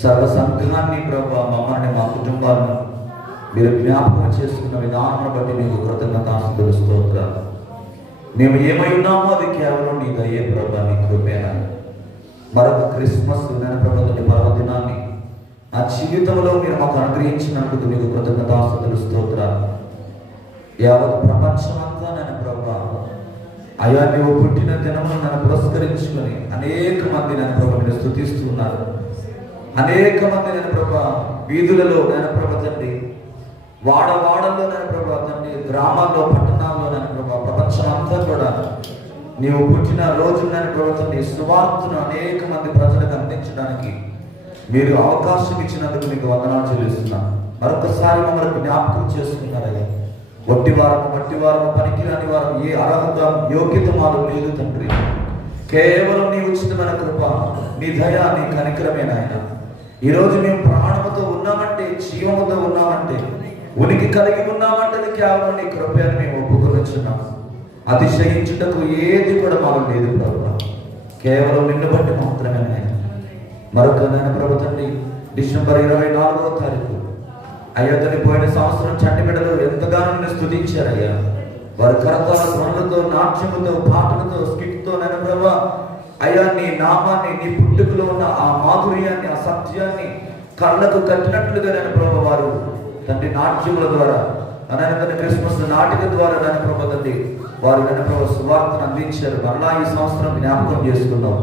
సర్వ సంఘాన్ని ప్రభా, మమ్మల్ని, మా కుటుంబాలను మీరు జ్ఞాపకం చేసుకున్న విధానం బట్టి మీకు కృతజ్ఞతాస్తుతులు, స్తోత్రాలు. మేము ఏమై ఉన్నామో అది కేవలం నీ దయే ప్రభా, నీ కృపేనా. మరొక క్రిస్మస్ ప్రభుత్వ పర్వదినాన్ని ఆ జీవితంలో మీరు మాకు అనుగ్రహించినందుకు మీకు కృతజ్ఞతాస్తుతులు, స్తోత్రాలు. యావత్ ప్రపంచమంతా నేను ప్రభా, అయా నీవు పుట్టిన దినమును నన్ను పురస్కరించుకొని అనేక మంది నేను ప్రభా మీరు స్తుతిస్తున్నారు. అనేక మంది నేను ప్రభా వీధులలో నేను ప్రభా తండ్రి, వాడవాడల్లో నేను ప్రభా తండ్రి, గ్రామాల్లో, పట్టణాల్లో నేను ప్రభా, ప్రపంచమంతా కూడా నీవు పుట్టిన రోజు నేను ప్రభా తండ్రి సువార్తను అనేక మంది ప్రజలకు అందించడానికి మీరు అవకాశం ఇచ్చినందుకు మీకు వందనాలు చెల్లిస్తున్నాను. మరొకసారి మమ్మల్ని జ్ఞాపకం చేసుకున్నారయ్యా. వట్టివారము, పనికిరాని వారం, ఏ అర్హత, యోగ్యత మాలో లేదు తండ్రి. కేవలం నీ ఉచితమైన కృప, నీ దయ, నీ కనికరమే నాయన. ఈరోజు మేము ప్రాణముతో ఉన్నామంటే, జీవముతో ఉన్నామంటే, ఉనికి కలిగి ఉన్నామంటే కేవలం నీ కృపే అని మేము ఒప్పుకొనిచున్నాము. అతిశయించుటకు ఏది కూడా మాలో లేదు ప్రభు, కేవలం నిన్ను బట్టి మాత్రమే నాయన. మరొక నాయన ప్రభు తండ్రి, డిసెంబర్ 24వ తారీఖు అయ్యా తల్లి, పోయిన సంవత్సరం చంటి బిడ్డలు ఎంతగానో నిన్ను స్తుతించారయ్యా. వారి కరతాల ధ్వనులతో, నాట్యముతో, పాటలతో, స్కిట్తో నేను ప్రభా అయ్యా నీ నామాన్ని, నీ పుట్టుకలో ఉన్న ఆ మాధుర్యాన్ని, ఆ సత్యాన్ని కళ్ళకు కట్టినట్లుగా నేను ప్రభా వారు తండ్రి నాట్యముల ద్వారా, అనంతరం క్రిస్మస్ నాటిక ద్వారా నేను ప్రభా తండ్రి వారు నేను ప్రభా సువార్తను అందించారు. మరలా ఈ సంవత్సరం జ్ఞాపకం చేసుకున్నాం.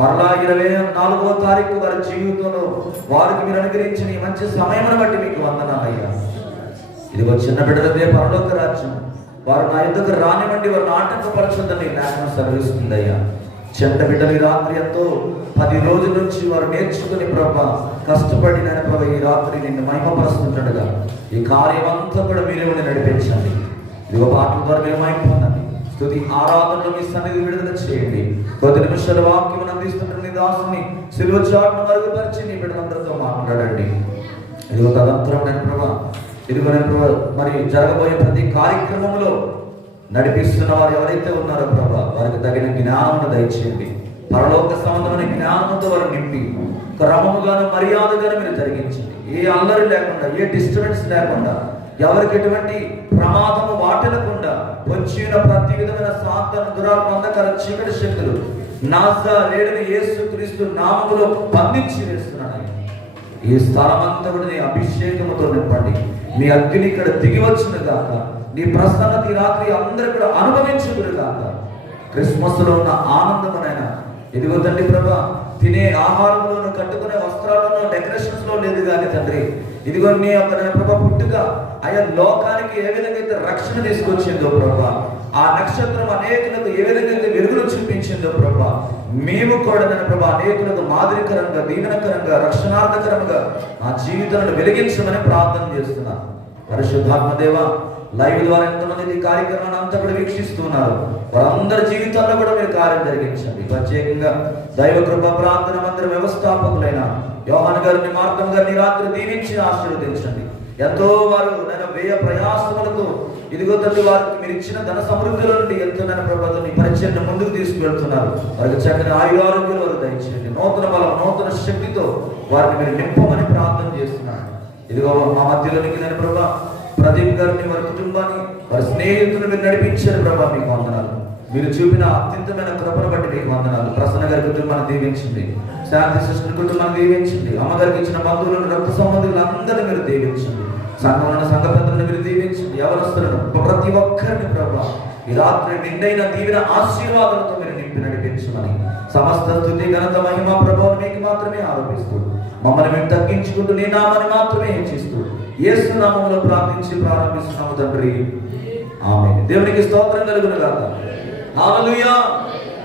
మరలా 24వ తారీఖు వారి జీవితంలో వారికి మీరు అనుగ్రహించిన ఈ మంచి సమయమును బట్టి మీకు వందనాలయ్యా. ఇదిగో చిన్న బిడ్డలదే పరలోక రాజ్యం, వారు నా యుద్ధకు రానివ్వండి, వారిని ఆటంకపరచొద్దని లేఖనం సెలవిస్తుందయ్యా. చెంట బిడ్డలు ఈ రాత్రి ఎంతో 10 రోజుల నుంచి వారు నేర్చుకుని ప్రభా కష్టపడి నేను ప్రభా ఈ రాత్రి నిన్ను మహిమపరుస్తుండగా ఈ కార్యం అంతా కూడా మీరే ఉండి నడిపించండి. ఇదిగో పాటల ద్వారా మీరు మహిమ పొందండి. స్తుతి ఆరాధనలో మీ సన్నిధి విడుదల చేయండి. కొద్ది నిమిషాల వాక్యం అందిస్తుంటే నీ దాసుని సిలువ చాటును మరుగుపరిచి నీ బిడ్డలందరితో మాట్లాడండి. ఇదిగో తదంతరం నేను ప్రభా, ఇదిగో నేను ప్రభా మరి జరగబోయే ప్రతి కార్యక్రమంలో నడిపిస్తున్న వారు ఎవరైతే ఉన్నారో ప్రభా వారికి తగిన జ్ఞానమును దయచేయండి. పరలోక సంబంధమైన జ్ఞానంతో వారు నింపి క్రమముగాను మర్యాదగాను మీరు జరిగించండి. ఏ అల్లరి లేకుండా, ఏ డిస్టర్బెన్స్ లేకుండా, ఎవరికి ఎటువంటి ప్రమాదము వాటిల్లకుండా వచ్చిన ప్రతి విధమైన సాతాను, దురాత్మ, అంధకార, చీకటి శక్తులు నాజరేయుడైన యేసుక్రీస్తు నామములో బంధించి వేస్తున్నాను. ఈ స్థలమంతా కూడా నీ అభిషేకముతో నింపండి. నీ అగ్ని ఇక్కడ దిగి వచ్చిన గాక, నీ ప్రసన్నత ఈ రాత్రి అందరూ కూడా అనుభవించుదురు గాక. క్రిస్మస్ లో ఉన్న ఆనందమునైనా ఇదిగో తండ్రి ప్రభా, తినే ఆహారంలోను, కట్టుకునే వస్త్రాలను, డెకరేషన్స్ లో లేదు కానీ తండ్రి, ఇదిగో నీ యొక్క ప్రభా పుట్టుక ఆయా లోకానికి ఏ విధంగా అయితే రక్షణ తీసుకొచ్చిందో ప్రభా, ఆ నక్షత్రం అనేకులకు ఏ విధంగా అయితే వెలుగును చూపించిందో ప్రభా, మేము కూడా నేను ప్రభా అనేకులకు మాదిరికరంగా, దీవెనకరంగా, రక్షణార్థకరంగా ఆ జీవితాలను వెలిగించమని ప్రార్థన చేస్తున్నాను. పరిశుద్ధాత్మ దేవ, లైవ్ ద్వారా ఎంతమంది ఈ కార్యక్రమాన్ని అంతా కూడా వీక్షిస్తున్నారు, వారందరి జీవితాల్లో కూడా మీరు కార్యం జరిగించండి. ప్రత్యేకంగా దైవ కృప ప్రార్థన మందిర వ్యవస్థాపకులైన యోహాన్ గారిని, మార్గం గారిని రాత్రి దీవించి ఆశీర్వదించండి. ఎంతో వారు నేను వ్యయ ప్రయాసములతో ఇదిగో తండ్రి వారికి మీరు ఇచ్చిన ధన సమృద్ధుల నుండి ఎంతో నేను ప్రభుత్వం ఈ పరిచయం ముందుకు తీసుకువెళ్తున్నారు. వారికి చక్కని ఆయురారోగ్యాలు వారు దయచేయండి. నూతన బలం, నూతన శక్తితో వారిని మీరు నింపమని ప్రార్థన చేస్తున్నాను. ఇదిగో మా మధ్యలోనికి నేను ప్రభా ప్రదీప్ గారిని, వారి కుటుంబాన్ని, వారి స్నేహితులను మీరు నడిపించారు ప్రభా, మీకు వందనాలు. మీరు చూపిన అత్యంతమైన కృపను బట్టి మీకు వందనాలు. ప్రసన్న గారి కుటుంబాన్ని దీవించండి, శాంతి సిస్టర్ కుటుంబాన్ని దీవించండి, అమ్మగారికి ఇచ్చిన బంధువులను, రక్త సంబంధులను అందరినీ మీరు దీవించండి. సంఘంలో సంఘ పెద్దలను మీరు దీవించండి. యవనస్తులను ప్రతి ఒక్కరిని ప్రభా ఈ రాత్రి నిండైన దీవెన ఆశీర్వాదాలతో మీరు నింపి నడిపించమని సమస్త స్తుతి, ఘనత, మహిమ, ప్రభావం మీకు మాత్రమే ఆరోపిస్తూ మమ్మల్ని మేము తగ్గించుకుంటూ నీ నామాన్ని మాత్రమే హెచ్చిస్తూ యేసు నామములో ప్రార్థించి ప్రారంభిస్తున్నాము తండ్రి, ఆమేన్. దేవునికి స్తోత్రం కలుగును గాక. హల్లెలూయా,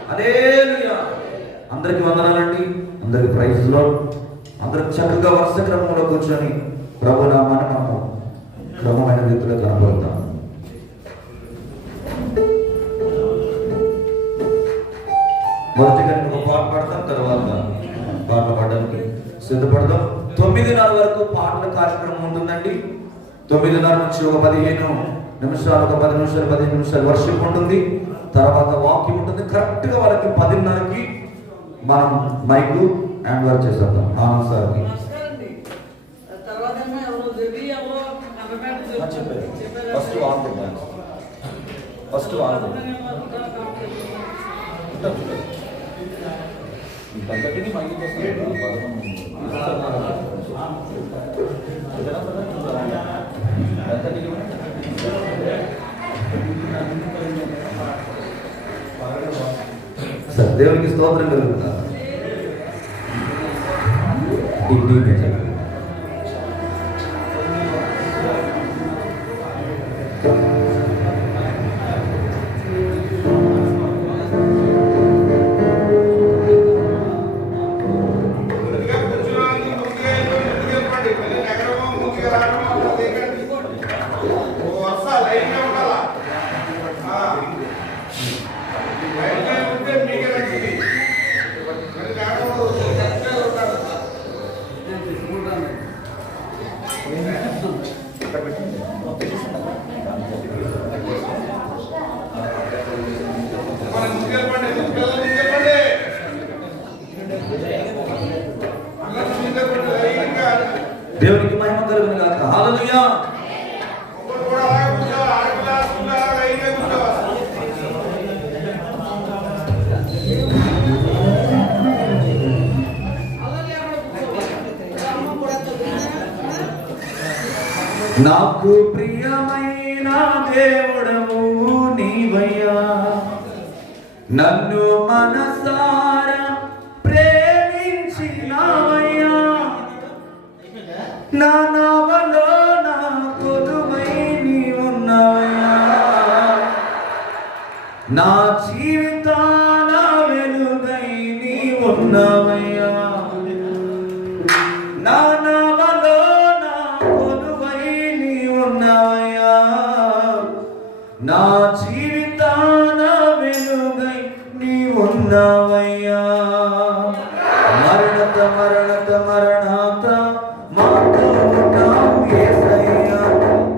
హల్లెలూయా. అందరికి వందనాలండి. అందరికి ప్రైజ్ లార్డ్. అందరూ చక్కగా వరుస క్రమంలో కూర్చొని ప్రభు నామాన్ని మనము క్రమమైన రీతిలో కనబడతాం. మొదటిగా ఒక పాట పాడతాం, తర్వాత పాట పాడడానికి సిద్ధపడదాం. 9:30 వరకు పాటల కార్యక్రమం ఉంటుందండి. 9:30 నుంచి ఒక 15 నిమిషాలు, ఒక 10 నిమిషాలు, 15 నిమిషాలు వర్షిప్ ఉంటుంది. తర్వాత వాక్యం ఉంటుంది. కరెక్ట్ గా వాళ్ళకి 10:30కి మనం మైకు హ్యాండ్ ఓవర్ చేసేద్దాం ఆనంద్ సార్కి. ఫస్ట్ వాళ్ళు ఫస్ట్ వాళ్ళు పద్ధతికి మైకి దేవునికి స్తోత్రం కలుగుతా. దేవునికి మహిమ కలుగును గాక. హల్లెలూయా. నాకు ప్రియమైన దేవుడవు నీవయ్యా, నన్ను మనసారా ప్రేమించినావయ్యా, నా నావలో నా కొలువై నీ ఉన్నావయ్యా, నా జీవితాన వెలుగై నీ ఉన్నావయ్యా, నా నావలో నా కొలువై నీ ఉన్నావయ్యా, నా జీవితాన వెలుగై నీ ఉన్నావయ్యా. మరణత మరణత మరణాత మాతో ఉన్నావు యేసయ్యా,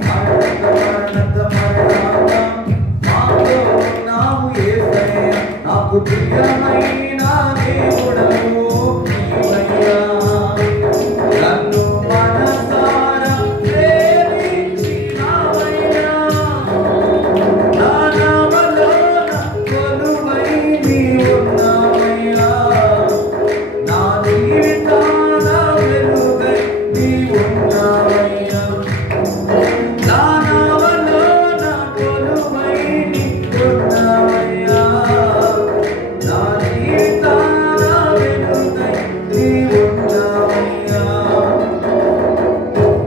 మరణత మరణత మరణాత మాతో ఉన్నావు యేసయ్యా, నాకు ప్రియమైన దేవుడవు నీవయ్యా, నన్ను మనసారా ప్రేమించినావయ్యా, నా నామలో నా కొలువై నీ ఉన్నావయ్యా, నా జీవితాన వెలుగై నీ ఉన్నావయ్యా, నా నామలో నా కొలువై నీ ఉన్నావయ్యా, నా జీవితాన వెలుగై నీ ఉన్నావయ్యా.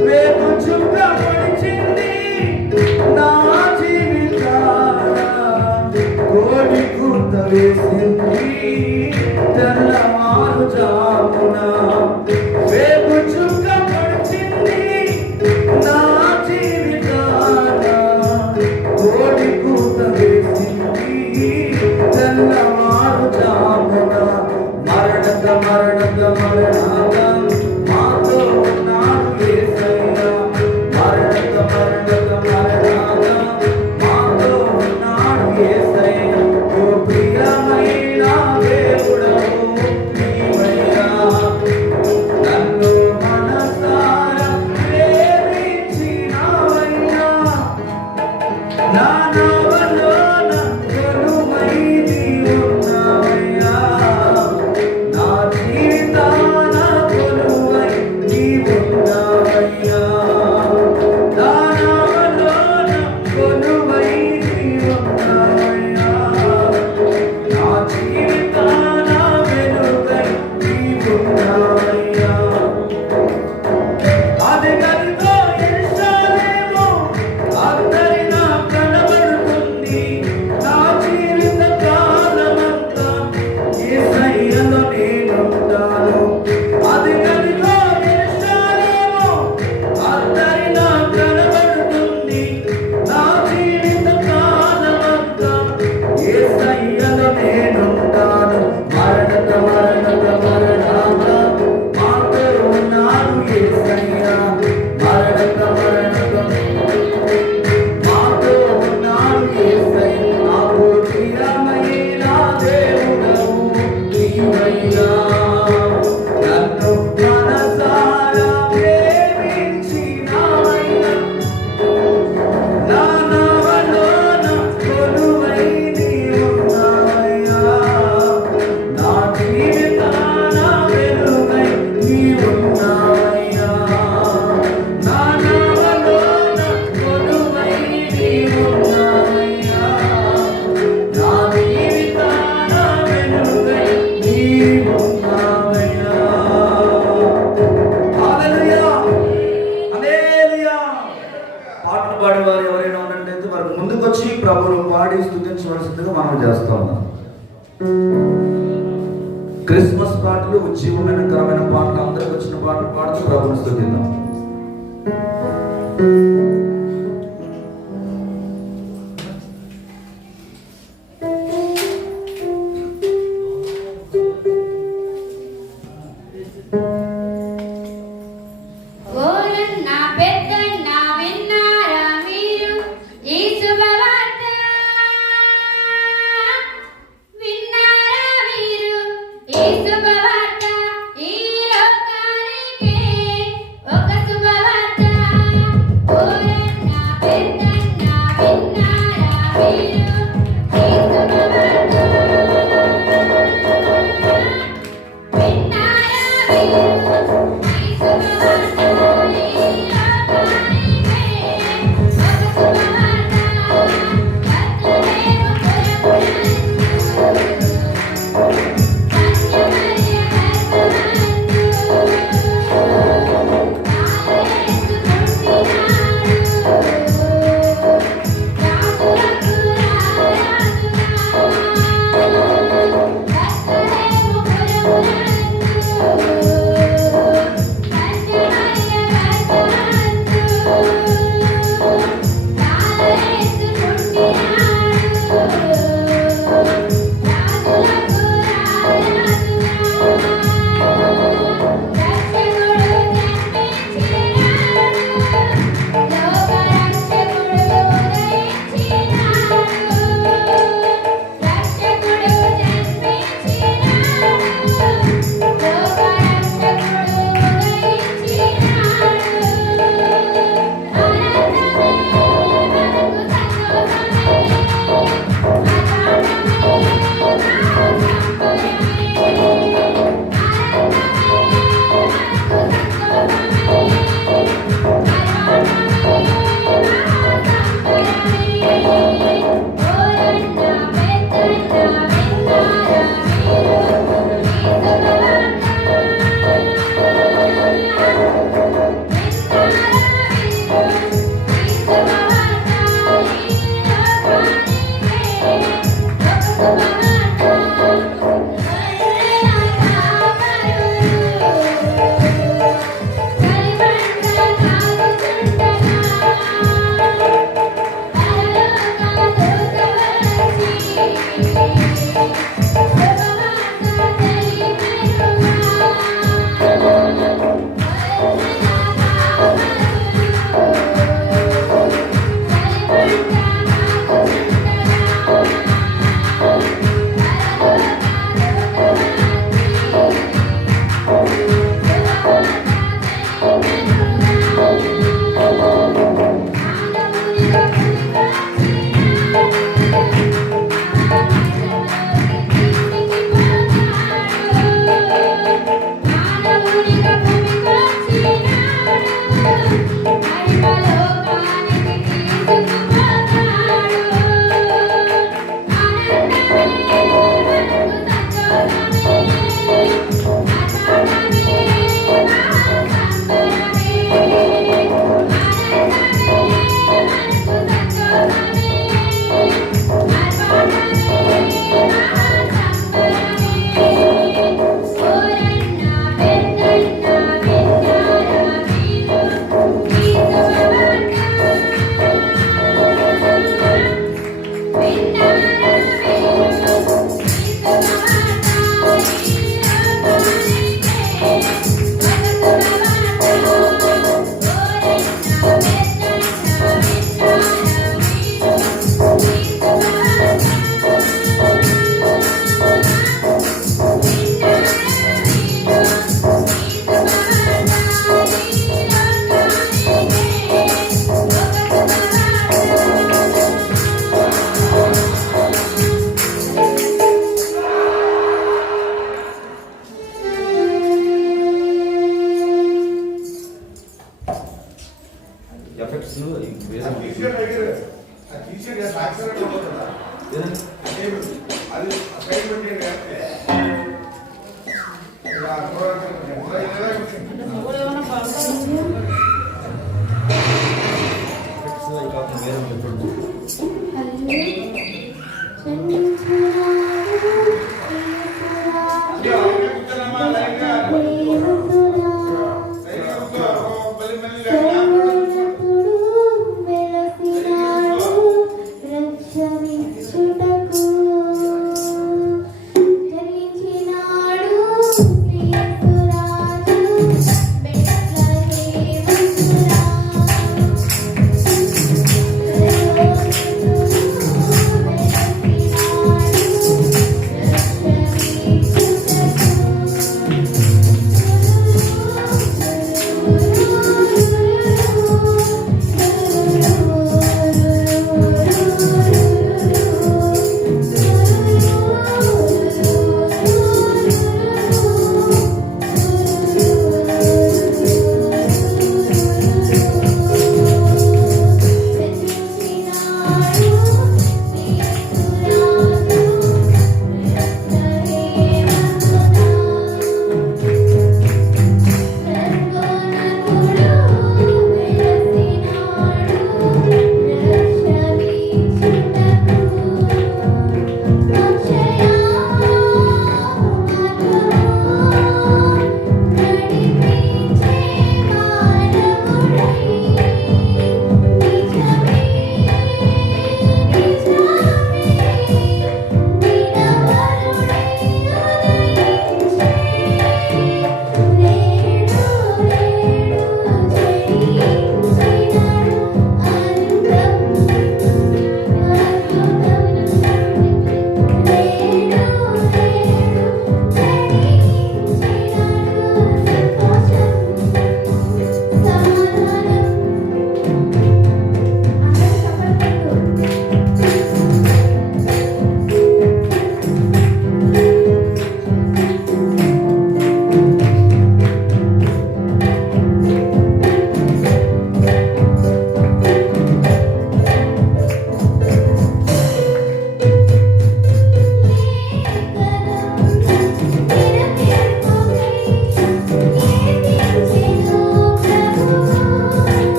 వేగు చుక్క పొడిచింది నా జీవితాన, కోడి కూత వేసింది తెల్లవారు జామున, వేగు చుక్క పొడిచింది నా జీవితాన, కోడి కూత వేసింది తెల్లవారు జామున, మరణత మరణత మరణాత మాతో ఉన్నాడు యేసయ్యా, మరణత మరణత మరణాత మాతో ఉన్నాడు యేసయ్యా, ఓ ప్రియమైన దేవుడవు నీవయ్యా, నన్ను మనసారా ప్రేమించినావయ్యా, నా నామలో నా కొలువై నీ ఉన్నావయ్యా, నా జీవితాన పాటలు, జీవమైనకరమైన పాటలు, అందరికి వచ్చిన పాటలు పాడుతూ ప్రభువుని స్తుతిద్దాం. Yeah.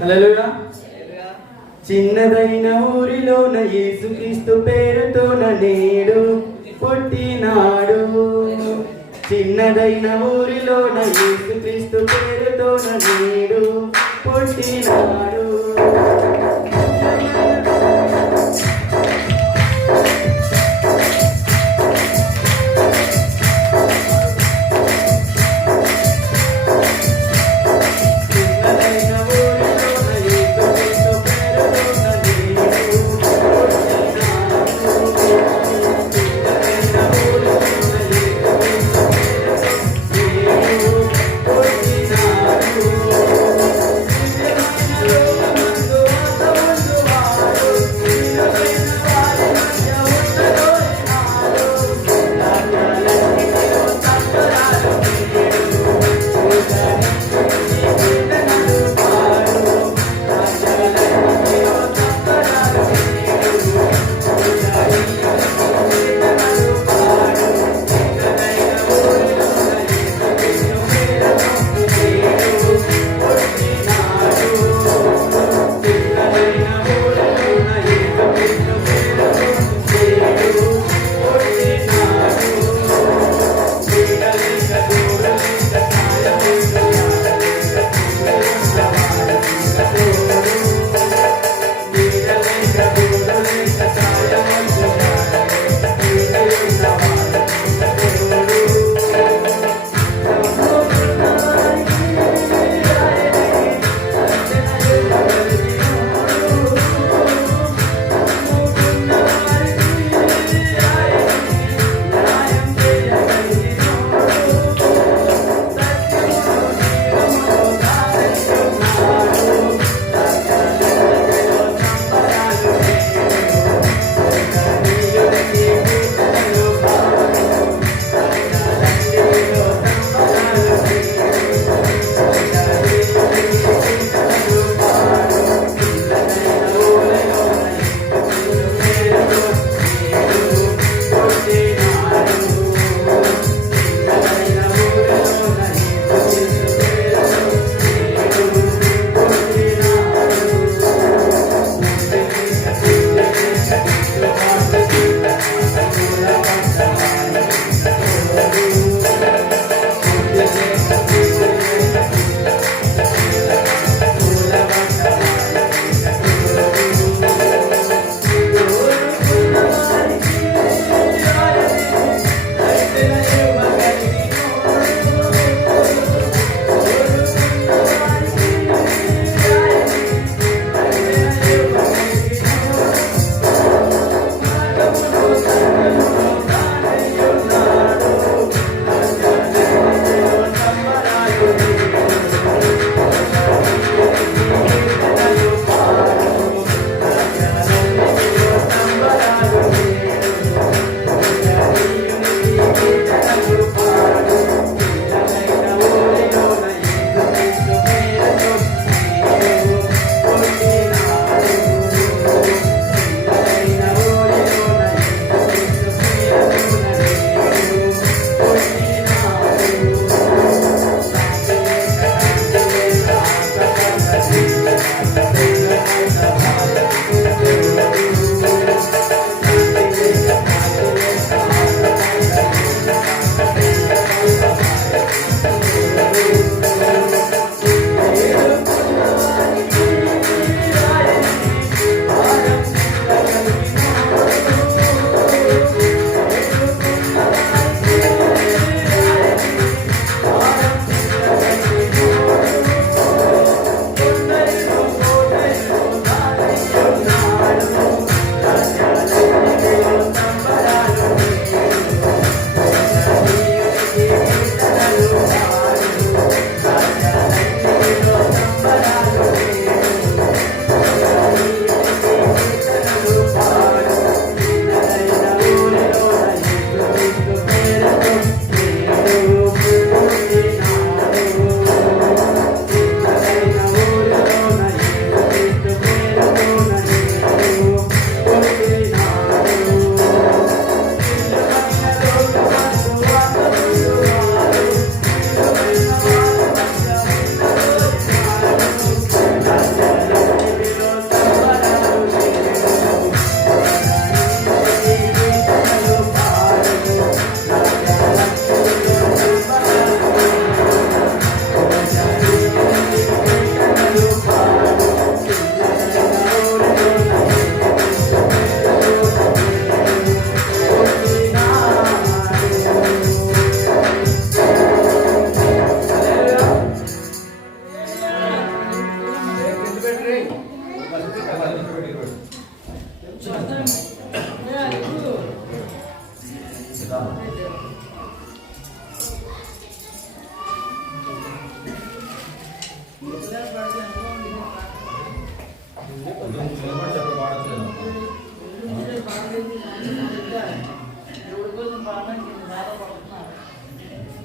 హల్లెలూయా. చిన్నదైన ఊరిలోన యేసుక్రీస్తు పేరుతోన నేడు పుట్టినాడు. చిన్నదైన ఊరిలోన యేసుక్రీస్తు పేరుతోన నేడు పుట్టినాడు. Thank you.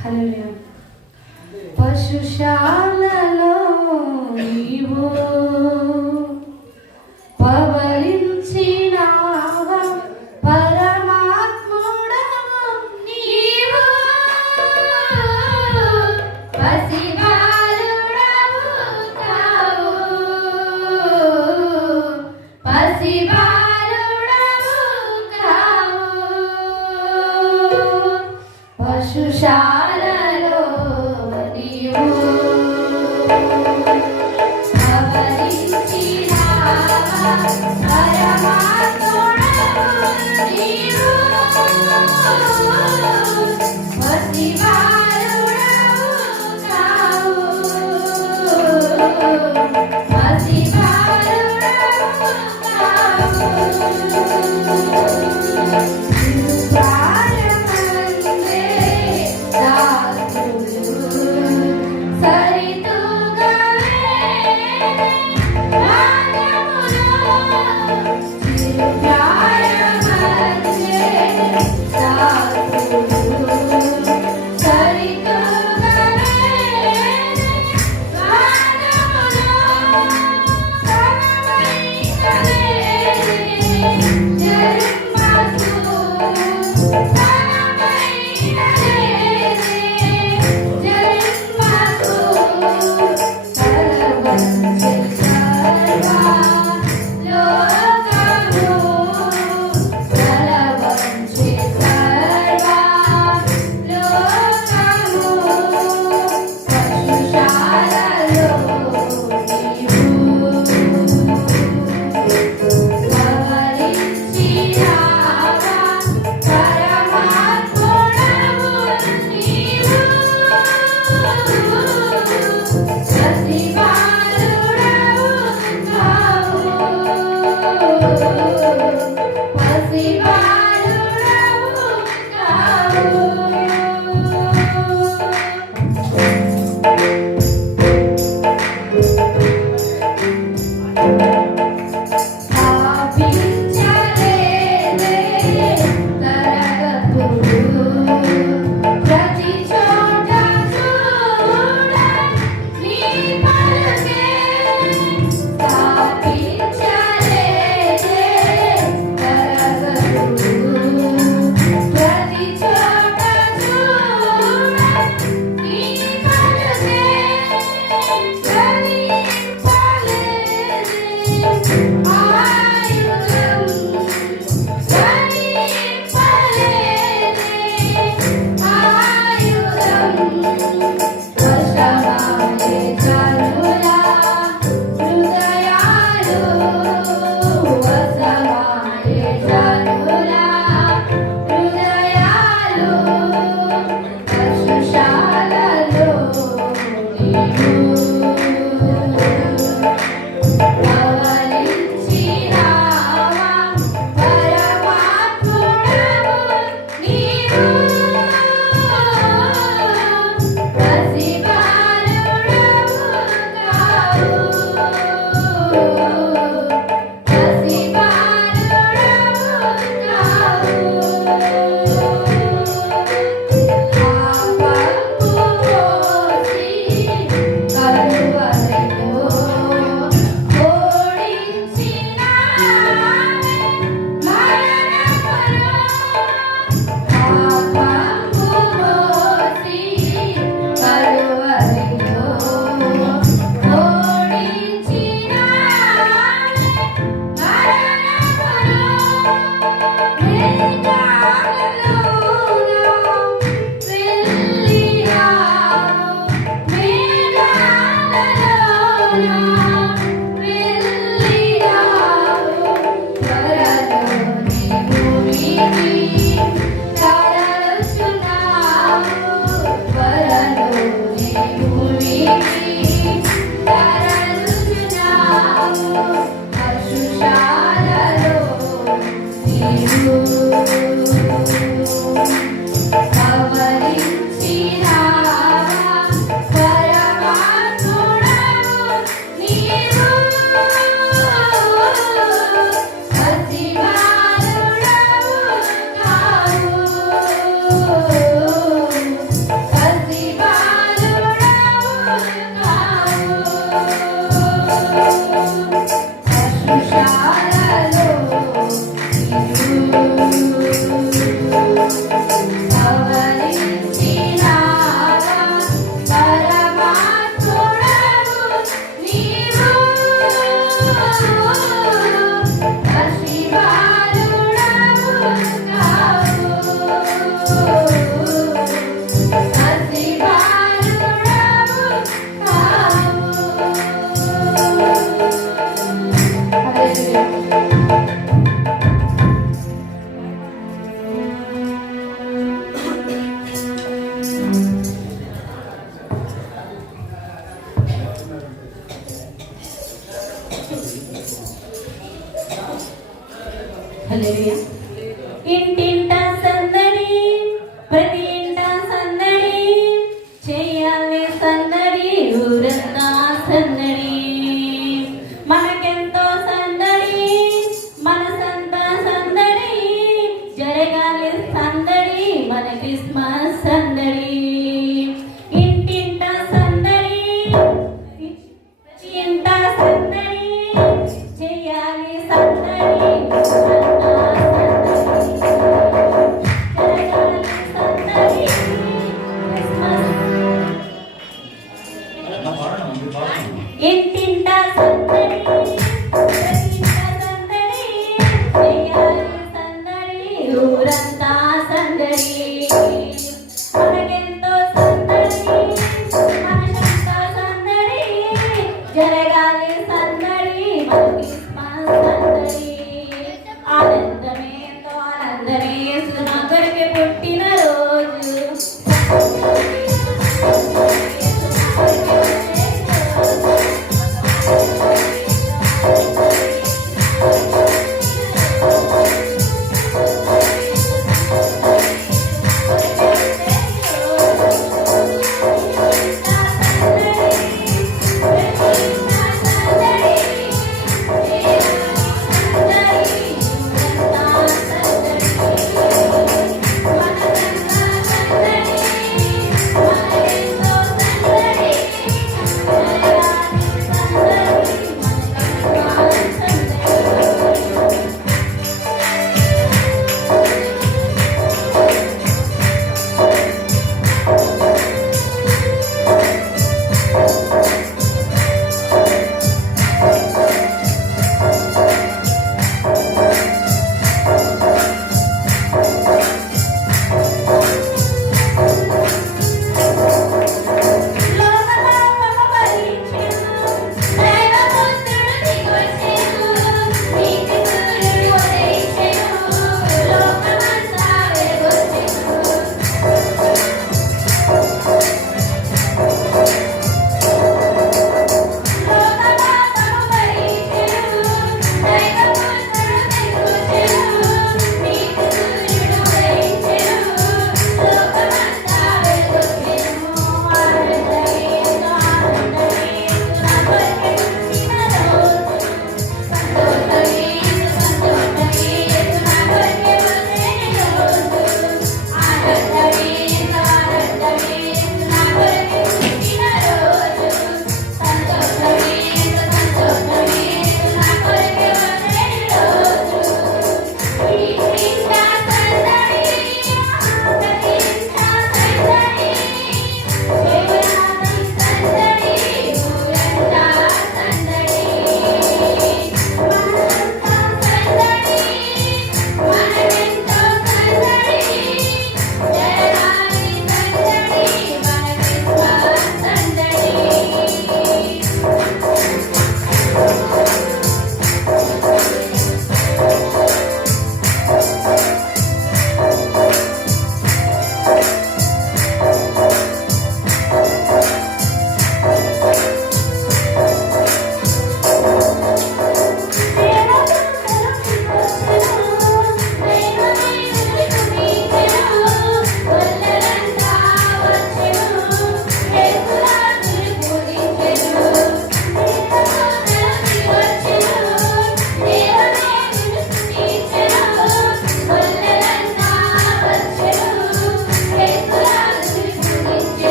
హల్లెలూయా. పశుశాలలో నీవు పవలించినావా, పరమాత్ముడవు నీవు, పసిబాలుడవు కావు, పసిబాలుడవు కావు. పశుశాలలో నీవు పవలించినావా, పరమాత్ముడవు నీవు, పసిబాలుడవు కావు, పసిబాలుడవు కావు. ప్రాణమందే దాసుడు సరితూగవే వానములో, చిరుప్రాణమందే దాసుడు సరితూగవే వానములో, పవలించినావా, హల్లెలూయా. ఇంటింట సందడి, ప్రతి ఇంట సందడి, చేయాలి సందడి, ఊరంతా సందడి. మనకెంతో సందడి, మనసంతా సందడి, జరగాలి సందడి, మన క్రిస్మస్ సందడి. ఇంటింట సందడి, ప్రతి ఇంట సందడి, చేయాలి సందడి, ఊరంతా సందడి.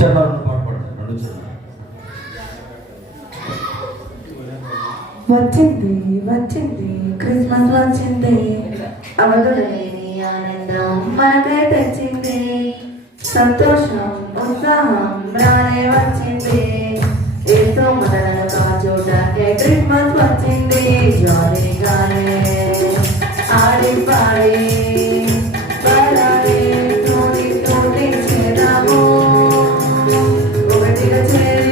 చరణాలను పాట పాడతారు. రెండు చరణాలు. వచ్చింది వచ్చింది క్రిస్మస్ వచ్చింది, అవధులేని ఆనందం మనకై తెచ్చింది, సంతోషం ఉత్సాహం రానే వచ్చింది, ఏదో మనలను కాచోటాకే క్రిస్మస్ వచ్చింది. జాలీగానే ఆడి పాడి పాడాలి, తోడి తోడి చేద్దాము ఒకటిగా చేరి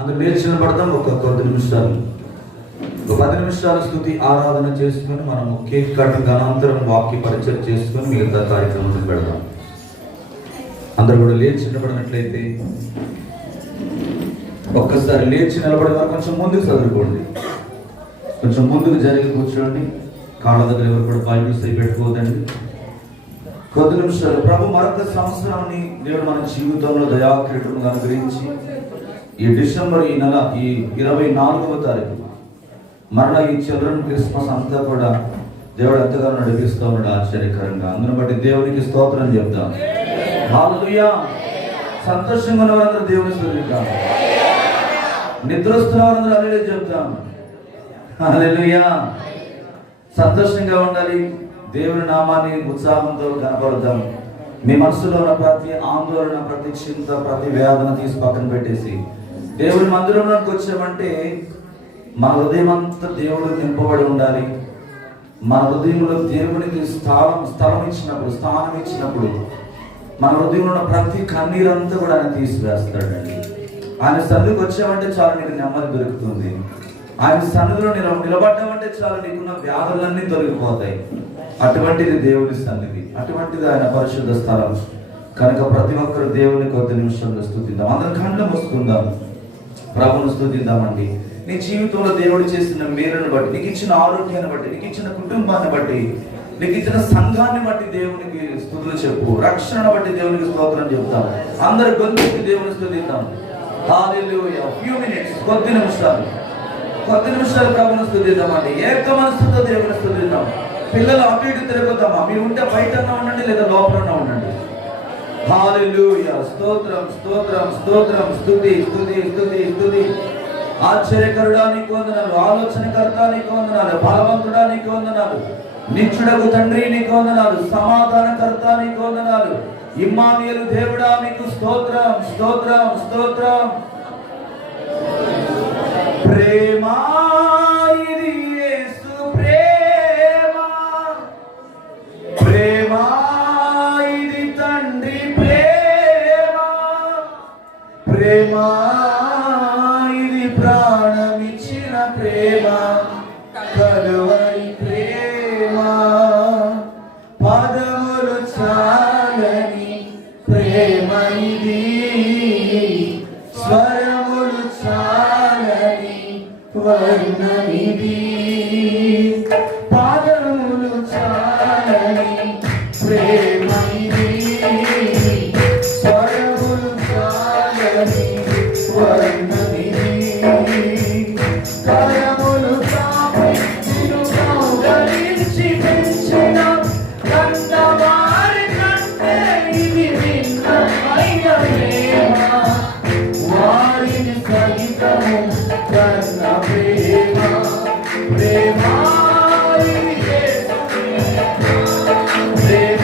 అందరూ లేచి నిలబడదాం ఒక కొద్ది నిమిషాలు. ఒక 10 నిమిషాల స్తుతి ఆరాధన చేసుకొని మనము కేక్ కటింగ్ అనంతరం వాక్య పరిచయం చేసుకొని మిగతా కార్యక్రమాన్ని పెడదాం. అందరూ కూడా లేచి నిలబడినట్లయితే ఒక్కసారి లేచి నిలబడే వారు కొంచెం ముందుకు చదువుకోండి, కొంచెం ముందుకు జరిగి కూర్చోండి. కాళ్ళ దగ్గర ఎవరు కూడా బైబిల్స్ అయి పెట్టుకోవద్దండి. కొద్ది నిమిషాలు. ప్రభు మరొక సంవత్సరాన్ని దేవుడు మన జీవితంలో దయాకిరీటంగా అనుగ్రహించి ఈ డిసెంబర్ ఈ నెల ఈ 24వ తారీఖు మరలా ఈ చిల్డ్రన్ క్రిస్మస్ అంతా కూడా దేవుడు ఎంతగానో నడిపిస్తూ ఉన్నాడు ఆశ్చర్యకరంగా. అందును బట్టి దేవునికి స్తోత్రం చెప్తాం. హల్లెలూయా. సంతోషంగా ఉన్న వారందరూ దేవుని స్తుతిద్దాం. నిద్రస్తున్న వారందరూ హల్లెలూయా చెప్తాం. హల్లెలూయా. సంతోషంగా ఉండాలి. దేవుని నామాన్ని ఉత్సాహంతో కనపడతాం. మీ మనసులో ఉన్న ప్రతి ఆందోళన, ప్రతి చింత, ప్రతి వేదన తీసి పక్కన పెట్టేసి దేవుని మందిరంలోకి వచ్చామంటే మన హృదయం అంతా దేవుడు నింపబడి ఉండాలి. మన హృదయంలో దేవునికి స్థలం ఇచ్చినప్పుడు మన హృదయంలో ఉన్న ప్రతి కన్నీరంతా కూడా ఆయన తీసివేస్తాడండి. ఆయన సన్నిధికి వచ్చామంటే చాలు నీకు నెమ్మది దొరుకుతుంది. ఆయన సన్నిధిలో నిలబడ్డామంటే చాలు నీకున్న వ్యాధులన్నీ తొలగిపోతాయి. అటువంటిది దేవుని సన్నిధి, అటువంటిది ఆయన పరిశుద్ధ స్థలం. కనుక ప్రతి ఒక్కరు దేవుని కొద్ది నిమిషంలో స్తుతిద్దాం. అందరం కళ్ళు మూసుకుందాం, ప్రభువును స్తుతిద్దామండి. నీ జీవితంలో దేవుడు చేసిన మేలును బట్టి, నీకు ఇచ్చిన ఆరోగ్యాన్ని బట్టి, నీకు ఇచ్చిన కుటుంబాన్ని బట్టి, నీకు ఇచ్చిన సంఘాన్ని బట్టి దేవునికి స్తుతులు చెప్పు. రక్షణ బట్టి దేవునికి స్తోత్రం చెప్తాం. అందరు గొంతుకి దేవుని స్తుతిద్దాం. హల్లెలూయా. ఫ్యూ మినిట్స్, కొద్ది నిమిషాలు ప్రభువును స్తుతిద్దామండి. ఏక మనసుతో దేవుని స్తుతిద్దాం. పిల్లలు అటు ఇటు తిరగొద్దామా? మీరు ఉంటే బయట ఉండండి, లేదా లోపల ఉండండి. హల్లెలూయా. స్తోత్రం స్తోత్రం స్తోత్రం. స్తుతి స్తుతి స్తుతి స్తుతి. ఆశ్చర్యకరుడా నీకు వందనాలు, ఆలోచనకర్త నీకు వందనాలు, బలవంతుడా నీకు వందనాలు, నిత్యుడకు తండ్రి నీకు వందనాలు, సమాధానకర్త నీకు వందనాలు, ఇమ్మానుయేలు దేవుడా నీకు స్తోత్రం స్తోత్రం స్తోత్రం. ప్రేమా ఇది యేసు ప్రేమ, ప్రేమా ఇది తండ్రి ప్రేమ, ప్రేమా ఇది ప్రాణమిచ్చిన ప్రేమ, కలువరి ప్రేమ, పదములు చాలని ప్రేమ ఇది, స్వరములు చాలని వర్ణమిది, పదములు చాలని ప్రేమ ఇది, స్వరములు చాలని వర్ణమిది, కరములు తాపి నిన్ను కౌగలించి పెంచిన కన్నవారి కంటే ఇది భిన్నమైన ప్రేమ, వారిని సహితము కన్న ప్రేమ, ప్రేమ ఇది యేసు ప్రేమ,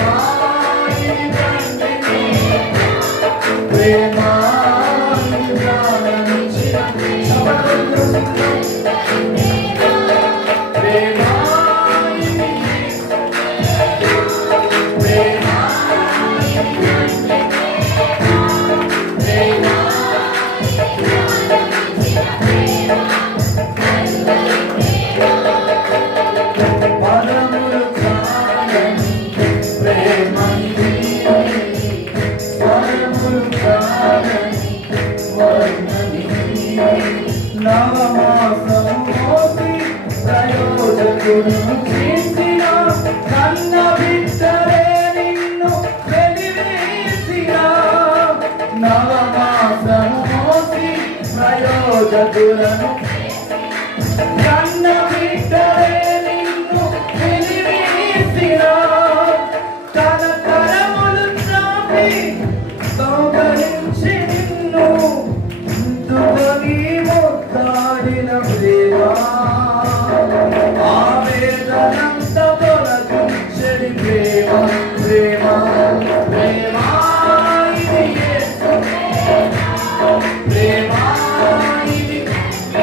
ఇది తండ్రి ప్రేమ, ఇది ప్రాణమిచ్చిన ప్రేమ, ప్రేమ ఇది యేసు ప్రేమ, పదములు చాలని ప్రేమ ఇది, స్వరములు చాలని వర్ణమిది, నవమాసము మోసి ప్రయోజకులను చేసిన కన్న బిడ్డలే నిన్ను వెలివేసిన, నవమాసము మోసి ప్రయోజకులను కన్న బిడ్డలే నిన్ను వెలివేసిన, తన కరములు చాపి కౌగలించి నిన్ను దుఃఖని ముద్దాడిన ప్రేమ, ఆవేదనంత తొలగించడి ప్రేమ, ప్రేమ ప్రేమ ఇది యేసు ప్రేమ, ఇది ప్రేమ,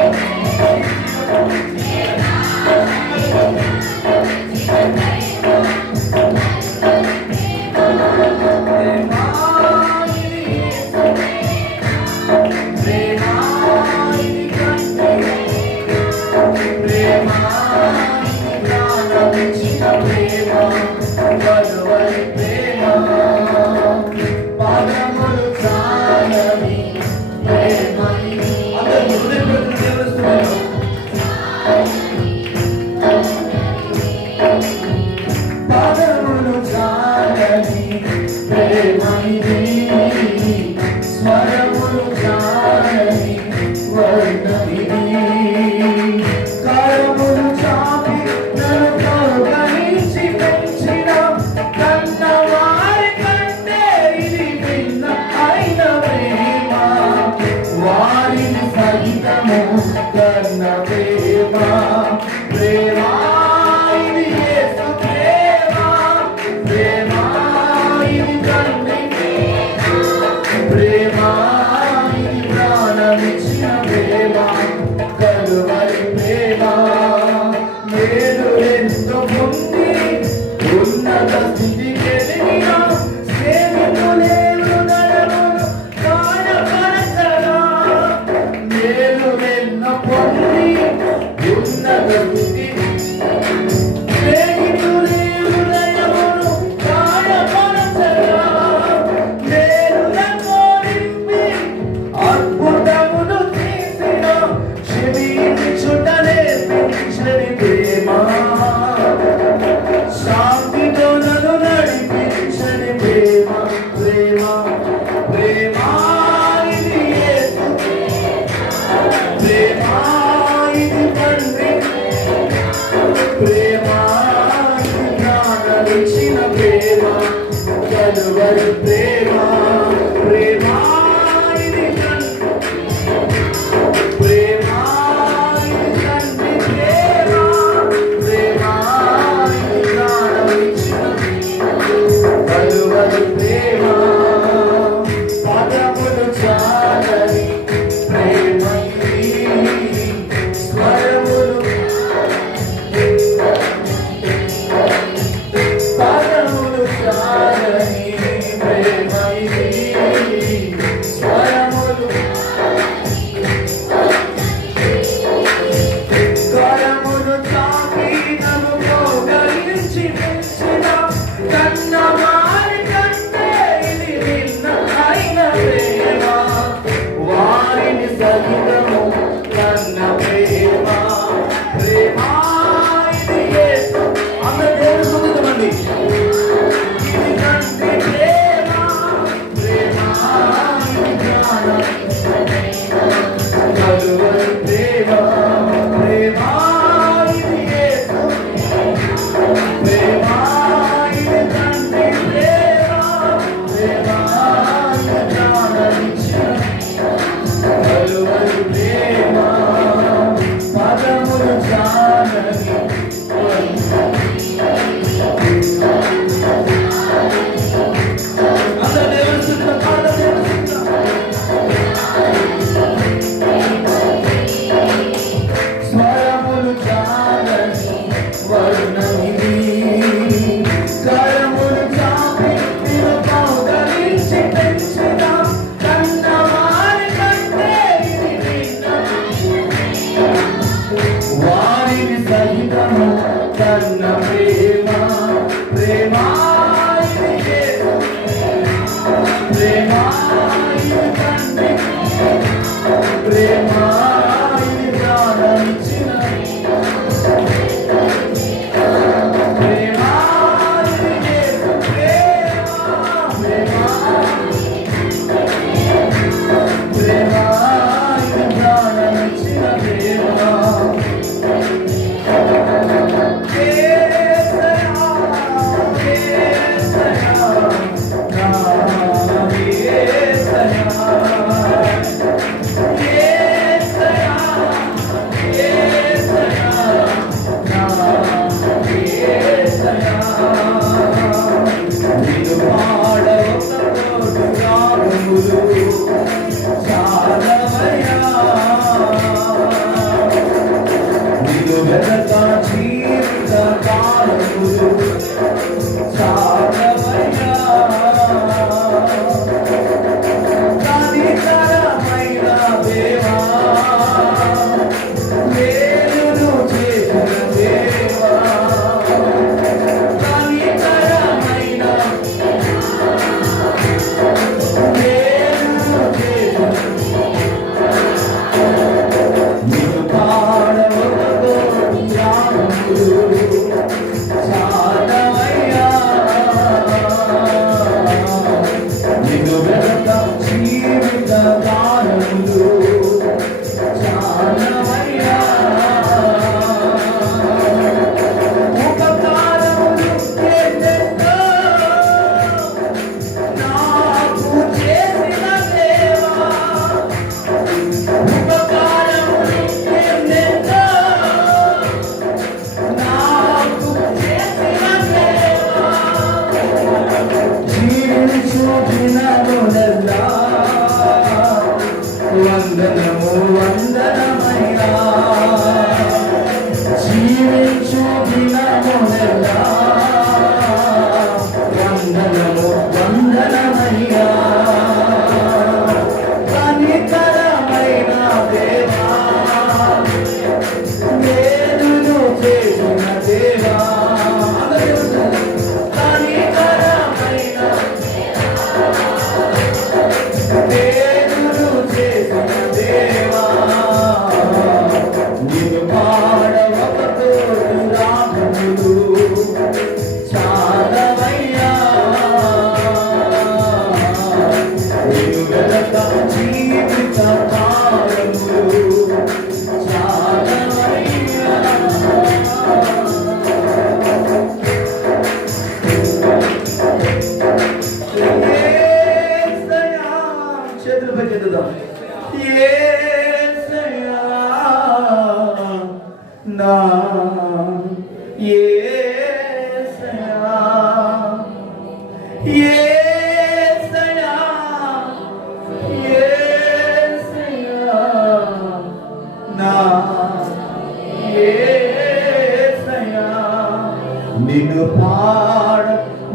ఇది కన్న ప్రేమ ప్రేమ ఇది యేసు ప్రేమ ప్రేమ ఇది తండ్రి ప్రేమ ఇది ప్రాణమిచ్చిన ప్రేమ కలువరి ప్రేమ మేలు ఎంతో పొంది ఉన్నత స్థితికి ఎదిగిన సేవకులే హృదయమును గాయపరచగా మేలు ఎన్నో పొంది ఉన్నత స్థితికి సేవకులే హృదయమును గాయపరచగా మేలులతో నింపి అద్భుతములు చేసిన క్షమించుటనే పెంచని ప్రేమ శాంతితో నన్ను నడిపించని ప్రేమ ప్రేమ ప్రేమ ఇది యేసు ప్రేమ ఇది తండ్రి ప్రేమ ఇది ప్రాణమిచ్చిన ప్రేమ కలువరి ప్రేమ ప్రేమ ఇది తండ్రి ప్రేమ ఇది తండ్రి ప్రేమ ప్రేమ ఇది ప్రాణమిచ్చిన కలువరి ప్రేమ పదములు చాలని ప్రేమ ఇది స్వరములు పదములు చాలని ప్రేమ ఇది స్వరములు కరమును తాకి నన్ను కౌగలించి పెంచిన కన్నవారి కంటే ఇది నిన్న అయిన ప్రేమ వారిని సహితము కన్న ప్రేమ ప్రేమ ఇది యేసు అందరూ దేవుని స్తుతించండి ఇది తండ్రి ప్రేమ ప్రేమ ఇది జ్ఞానం కలువరి ప్రేమ ప్రేమ ఇది యేసు ప్రేమ ఇది తండ్రి ప్రేమ ప్రేమ ఇది జ్ఞానమిచ్చిన కలువరి ప్రేమ పదములు చాలని అందరూ దేవుని స్తుతించండి దేవుని స్తుతించండి స్వరములు చాలని వర్ణమిది కరములు చాపి నిన్ను కౌగలించి పెంచిన కన్నవారి కంటే ఇది నిన్న వారిని సహితము కన్న ప్రేమ ప్రేమ ఇది యేసు ప్రేమ ఇది తండ్రి ప్రేమ ఇది ప్రాణమిచ్చిన ప్రేమ ఇది యేసు ప్రేమ ప్రేమ ప్రేమ ఇది ప్రాణమిచ్చిన ప్రేమ యేసయ్యా వందనము వందనమయ్యా జీవించు దినమునెల్లా వందనము వందనమయ్యా కనికరమైన దేవా మేలును చేసిన దేవా కనికరమైన మేలును చేసిన దేవా నిన్ను పాడవతో రాగములు చాలవయ్యా నిన్ను వెలక జీవిత కాలములు చాలవయ్యా యేసయ్యా చేతులపై చెందుదాం యేసయ్యా నా యేసయ్యా యేసయ్యా యేసయ్యా నా యేసయ్యా నిన్ను పాడ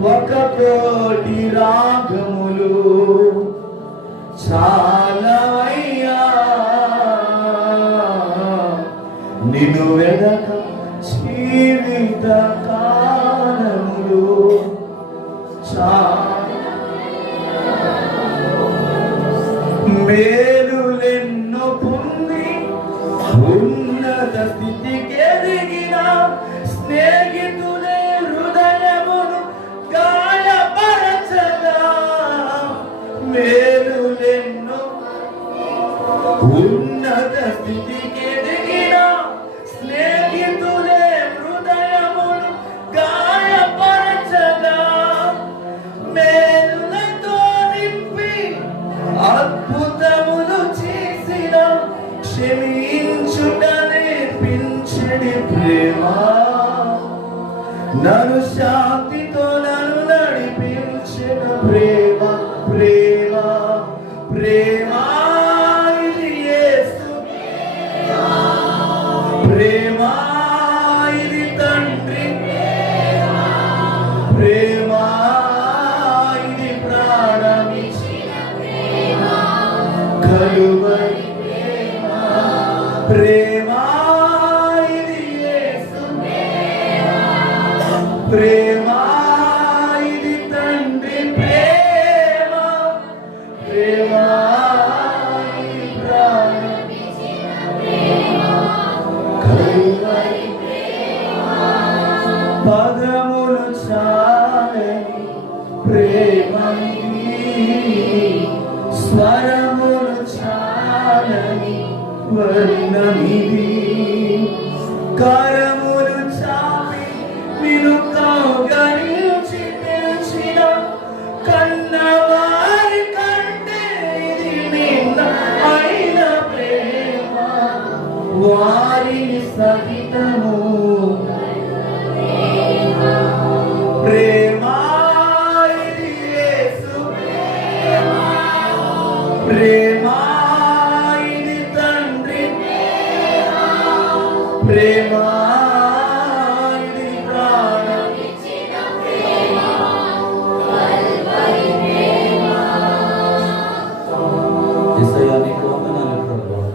ఒక కోటి రాగములు చాలవయ్యా నిన్ను వెదక జీవిత కాలములు మేలులెన్నో పొంది ఉన్నత స్థితికి ఎదిగిన స్నేహితులే హృదయమును గాయపరచగా మేలులెన్నో ఉన్నత స్థితికి ఎదిగిన స్నేహితులే హృదయమును గాయపరచగా మేలులతో నింపి అద్భుతములు చేసిన క్షమించుట నేర్పించని ప్రేమ నన్ను శాంతితో నన్ను నడిపించిన ప్రేమ ప్రేమ ప్రేమ ఇది యేసు ప్రేమ ఇది తండ్రి ప్రేమ ఇది ప్రాణమిచ్చిన కలువరి ప్రేమ ఇది యేసు ప్రేమ ఇది తండ్రి ప్రేమ ప్రేమ ఇది ప్రాణమిచ్చిన కలువరి పదములు చాలని ప్రేమని స్వరములు చాలని వర్ణమిది కరములు చాపి నిన్ను కౌగలించి పిలిచిన కన్నవారి కంటే ఇది నిన్న అయిన ప్రేమ వారిని సహితము ప్రేమ ఇది యేసు ప్రేమ ఇది తండ్రి ప్రేమ ఇది ప్రాణం యేసయ్యా నీకు వందనాలు ప్రభువా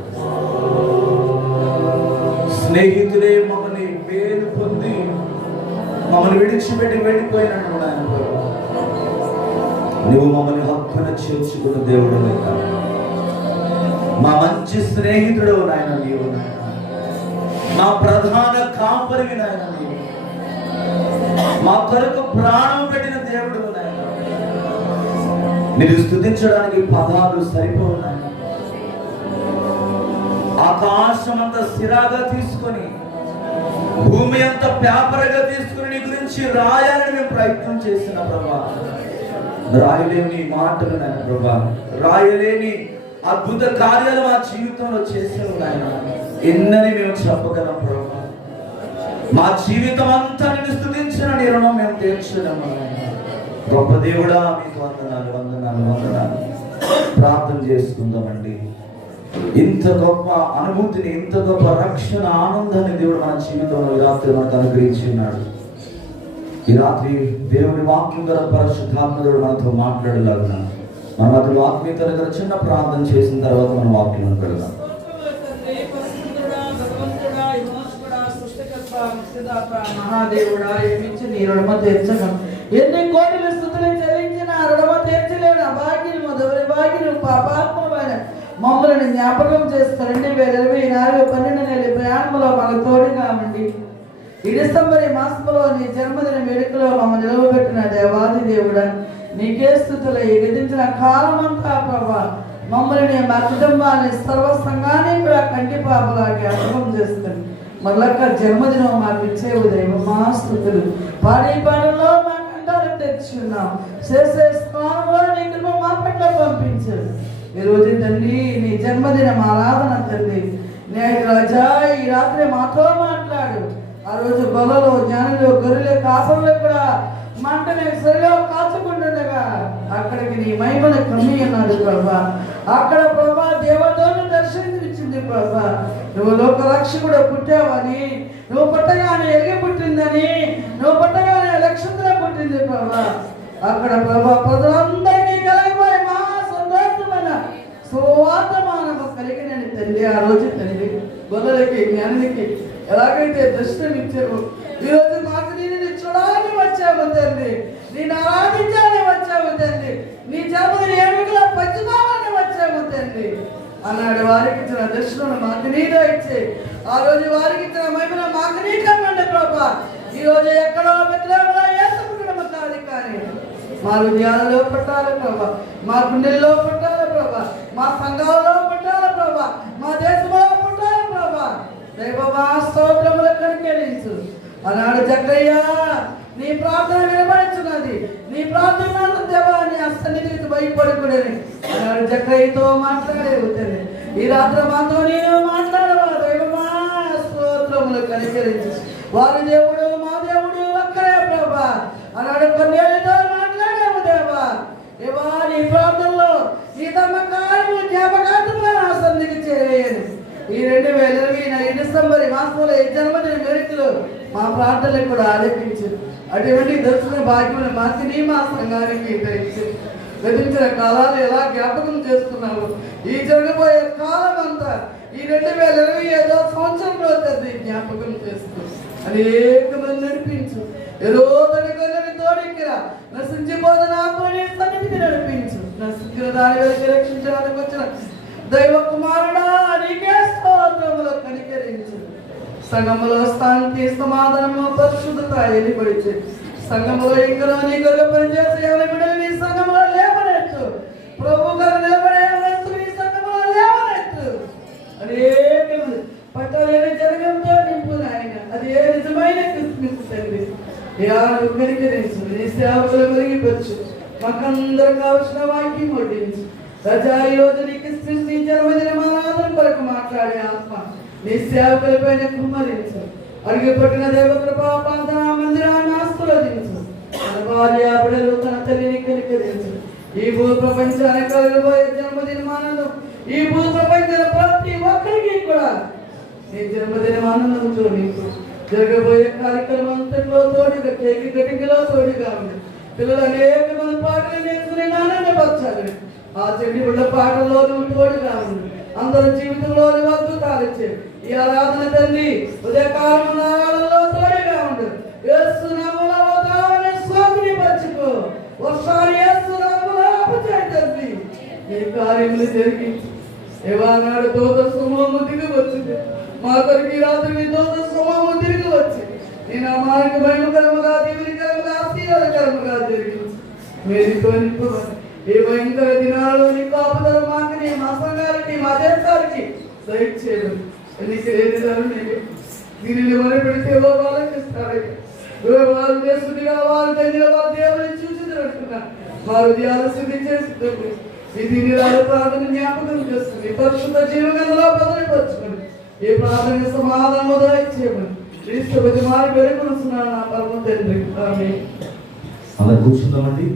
స్నేహితులే మమ్మల్ని పేరు పొంది మమ్మల్ని విడిచిపెట్టి వెళ్ళిపోయినట్టు నాయన ప్రభువా నువ్వు మమ్మల్ని హక్కున చేర్చుకున్న దేవుడు నాయన మా మంచి స్నేహితుడు నాయన నీవు నాయన మా ప్రధాన కాపరివి నాయన నీవు మా కొరకు ప్రాణం పెట్టిన దేవుడు నాయన నేను స్తుతించడానికి పదాలు సరిపోవు నాయన ఆకాశం అంతా సిరాగా తీసుకొని భూమి అంత పేపర్గా తీసుకుని నీ గురించి రాయాలని మేము ప్రయత్నం చేసిన ప్రభా రాయలేని మాటలు నాయన ప్రభా రాయలేని అద్భుత కార్యాలు మా జీవితంలో చేసావు నాయన ఎన్నని మేము చెప్పగలం ప్రభా మా జీవితం అంతా నిన్ను స్తుతించిన నీ రుణం మేము తీర్చలేము గొప్ప దేవుడా మీకు వందనాలు వందనాలు వందనాలు ప్రార్థన చేసుకుందామండి ఇంత గొప్ప అనుభూతిని, ఇంత గొప్ప రక్షణ ఆనందాన్ని దేవుడు మన జీవితంలో ఈ రాత్రి మనకు అనుగ్రహించి ఉన్నాడు. ఈ రాత్రి దేవుని వాక్యం ద్వారా పరిశుద్ధాత్మ దేవుడు మనతో మాట్లాడలాగున మనం అతడు ఆత్మీయతల దగ్గర చిన్న ప్రార్థన చేసిన తర్వాత మనం వాక్యం పెడదాం. మహాదేవుడా, ఏమిచ్చి నీ రుణమ తీర్చగం. ఎన్ని కోట్లు స్థుతులు చెల్లించిన రుణమ తీర్చలేని అభాగ్యులు, మొదటి భాగ్యులు, పాపాత్మమైన మమ్మల్ని జ్ఞాపకం చేసుకోండి. 2024 12 నెలల ప్రయాణంలో మనకు తోడుగా ఉండి ఈ డిసెంబర్ మాసంలో నీ జన్మదిన వేడుకలో మమ్మల్ని నిలవబెట్టిన దేవాది దేవుడా, నీకే స్థుతులు. ఈ గతించిన కాలమంతా ప్రభా మమ్మల్ని, మా కుటుంబాన్ని, సర్వ సంఘాన్ని కూడా కంటి పాపలాగే అర్థం చేసుకుని మళ్ళక్క జన్మదినం మాకు ఇచ్చే ఉదయం మా స్థుతులు. పాడి పాటల్లో మా కంటాలు తెచ్చున్నాం. చేసే స్థానంలో నీ కృప మా పట్ల పంపించారు. ఈరోజు తండ్రి నీ జన్మదినం ఆరాధన తండ్రి. నేడు రాజా ఈ రాత్రి మాతో మాట్లాడు. ఆ రోజు గొల్లలు, జ్ఞానులు, గొర్రెలు, కాపరులు కూడా మంటని సరిగా కాచుకుంటుండగా అక్కడికి నీ మహిమను కమ్మి అన్నాడు ప్రభా. అక్కడ ప్రభా దేవతను దర్శనమిచ్చింది ప్రభా. నువ్వు లోక రక్షకుడు పుట్టావని, నువ్వు పుట్టగానే ఎరిగి పుట్టిందని, నువ్వు పుట్టగానే లక్ష్యంగా పుట్టింది ప్రభా. అక్కడ ప్రభా ప్రజలందరికీ కలిగిపోయి మహా సంతోషమైన సువార్తమానము కలిగిన తండ్రి. ఆ రోజు తండ్రి గొల్లలకి, జ్ఞానులకి ఎలాగైతే దర్శనం ఇచ్చావు, ఈరోజు మాకు నేను చూడాలని వచ్చావు తండ్రి, నేను ఆరాధించాలని వచ్చావు తండ్రి, నీ జన్మదిన ఏడుగులో పంచుకోవాలని వచ్చావు తండ్రి అన్నాడు. వారికి ఇచ్చిన దర్శనం మాకు నీలో ఇచ్చే, ఆ రోజు వారికి ఇచ్చిన మహిమను మాకు నీ కమ్మండి ప్రభా. ఈ రోజు ఎక్కడో బెత్లెహేములో యేసు పుట్టడం కాదు, కానీ మా హృదయాలలో పుట్టాలి ప్రభా, మా గుండెల్లో పుట్టాలి ప్రభా, మా సంఘాలలో పుట్టాలి ప్రభా, మా దేశంలో పుట్టాలి ప్రభా. దైవమా స్తోత్రములు కనికరించు అన్నాడు. జక్కయ్య నీ ప్రార్థన వినబడుచున్నది, నీ ప్రార్థన దేవా నీ సన్నిధికి భయపడకూడని అన్నాడు. జక్కయ్యతో మాట్లాడేవు తండ్రి. ఈ రాత్రి మాతో నేను మాట్లాడవా. దైవమా స్తోత్రములు కనికరించు. వారి దేవుడు మా దేవుడు ఒక్కరే ప్రభా అన్నాడు. కొన్నేళ్ళతో మాట్లాడేవు దేవా. దేవా నీ ప్రార్థనలో ఈ తమ కార్యము జ్ఞాపకార్థంగా నా సన్నిధికి చేరేయను. ఈ 2020 డిసెంబర్ మాసంలో ఈ జన్మదిన వేడుకలు మా ప్రార్థనలు కూడా ఆలపించు. అటువంటి దర్శన భాగ్యములు మాకి మా సంఘానికి తెచ్చు. గతించిన కాలాలు ఎలా జ్ఞాపకం చేసుకున్నాము. ఈ జరగబోయే కాలం అంతా ఈ 2025 సంవత్సరంలో తండ్రి జ్ఞాపకం చేసుకో. అనేక మంది నడిపించు. ఏదో తడికొందని తోడికిరా నశించిపోదు నాకు సన్నిధికి నడిపించు. నశించిన దాని వెనక రక్షించడానికి వచ్చిన దైవ కుమారుడా నీకే స్తోత్రములు కనికరించు. సంఘములో శాంతి, సమాధానము, పరిశుద్ధత ఏర్పడిచు. సంఘములో ఇంకా నీ కొరకు పనిచేసే ఎవరి బిడ్డలు నీ సంఘములో లేవనెత్తు. ప్రభు గారు నిలబడే నీ సంఘములో లేవనెత్తు. అనేక పట్టలేని జరగంతో నింపు నాయన. అది ఏ నిజమైన క్రిస్మస్ తండ్రి. కనికరించు. నీ సేవకులు మెరుగుపరచు. మాకందరూ కావలసిన వాక్యం వడ్డించు. రజా ఈ రోజు నీ క్రిస్మస్ నీ జన్మదిన మానాదం కొరకు మాట్లాడే ఆత్మ నీ సేవకులపైన కుమ్మరించు. అడిగి పట్టిన దేవ కృపా ప్రార్థనా మందిరాన్ని ఆశీర్వదించు. తన భార్య బిడ్డలు, తన తల్లిని కనికరించు. ఈ భూ ప్రపంచానికి కలగబోయే జన్మదిన ఆనందం ఈ భూ ప్రపంచం ప్రతి ఒక్కరికి కూడా నీ జన్మదిన ఆనందంతో నీకు జరగబోయే కార్యక్రమం అంతట్లో తోడుగా, కేకి కటికలో తోడుగా ఉంది. పిల్లలు అనేక మంది పాటలు నేర్చుకుని ఆనందపరచాలి. ఆ చెడ్డి బిడ్డ పాటల్లో నువ్వు తోడుగా ఉంది. అందరి జీవితంలో అద్భుతాలు ఇచ్చే ఈ ఆరాధన తండ్రి ఉదయకాలం నారాలలో తోడుగా ఉండు. యేసు నామములో ఉదాహరణ స్వామిని పరచుకో. వర్షాలు యేసు నామములో అపజయ తండ్రి నీ కార్యములు జరిగించు. ఏవానాడు దూత సమూహము దిగి వచ్చింది. మా కొరకు ఈ రాత్రి మీ దూత సమూహము తిరిగి వచ్చి నేను ఆ మార్గ భయంకరముగా, దీవెనకరముగా, ఆశీర్వాదకరముగా జరిగించు. మీరుతో నింపమని ఈ భయంకర దినాల్లో నీ కాపుదల మాకు, మా సంఘాలకి, మా దేశాలకి దయచేయడం. నీకు ఏదిదారు నీకు దీనిని మొదలు పెడితే వాళ్ళకి ఇస్తాడు. వారు దేశుడిగా వారు తగిన వారు దేవుని చూసి తిరుగుతున్నా మా హృదయాలు శుద్ధి చేస్తుంది. ఈ దీని ప్రార్థన జ్ఞాపకం చేస్తుంది. పరిశుద్ధ జీవనంలో భద్రపరచుకుని ఈ ప్రార్థన సమాధానం దయచేయమని క్రీస్తు మారి వేడుకొనుచున్నాను నా పరమ తండ్రి. ఆమేన్. అందరు కూర్చుందామండి.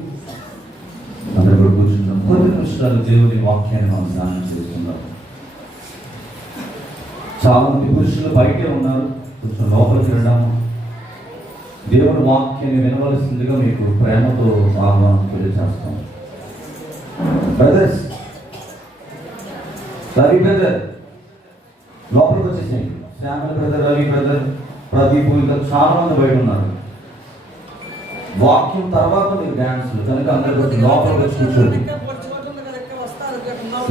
అందరు కూడా కూర్చుందాం. కొన్ని నిమిషాలు దేవుని వాక్యాన్ని మనం ధ్యానం చేసుకుందాం. చాలా మంది పురుషులు బయటే ఉన్నారు, కొంచెం లోపలికి వెళ్ళాము. దేవుని వాక్యాన్ని వినవలసిందిగా మీకు ప్రేమతో ఆహ్వానం తెలియజేస్తాం. బ్రదర్స్, రవి బ్రదర్ లోపలికి వచ్చేసేయండి. శ్యామల బ్రదర్, రవి బ్రదర్, ప్రదీప్, ఇంకా చాలా మంది బయట ఉన్నారు. వాక్యం తర్వాత మీరు డ్యాన్సులు కనుక అందరు లోపలికి వచ్చి కూర్చోండి.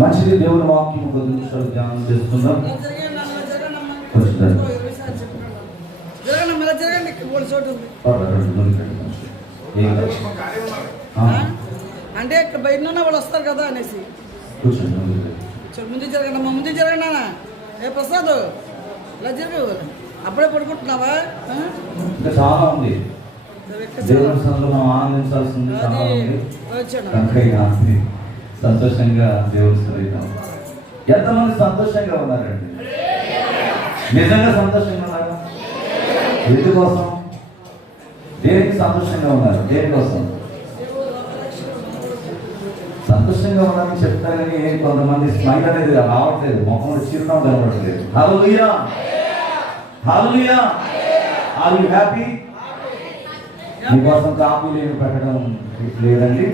మంచిది, దేవుని వాక్యం 10 నిమిషాలు ధ్యానం చేస్తున్నాం. అంటే ఇక్కడ బయట ఉన్న వాళ్ళు వస్తారు కదా అనేసి ముందు జరగండి అమ్మా, ముందు జరగండి అన్న. ఏ ప్రసాద్ ఇలా జరుగు, అప్పుడే పడుకుంటున్నావా? ఇంకా చాలా ఉంది, దేవుని సన్నిధిలో ఆనందించాల్సింది చాలా ఉంది. కనుక సంతోషంగా దేవుని సన్నిధిలో ఎంతమంది సంతోషంగా ఉన్నారండి? నిజంగా సంతోషంగా ఉన్నారు? ఎందుకోసం? దేనికి సంతోషంగా ఉన్నారు? దేనికోసం సంతోషంగా ఉన్నారని చెప్తారు కానీ కొంతమంది స్మైల్ అనేది రావట్లేదు, ముఖంలో చిరునవ్వు కనబడట్లేదు. Hallelujah, hallelujah. Are you happy? మీకోసం కాపీలు ఏమి పెట్టడం లేదండి,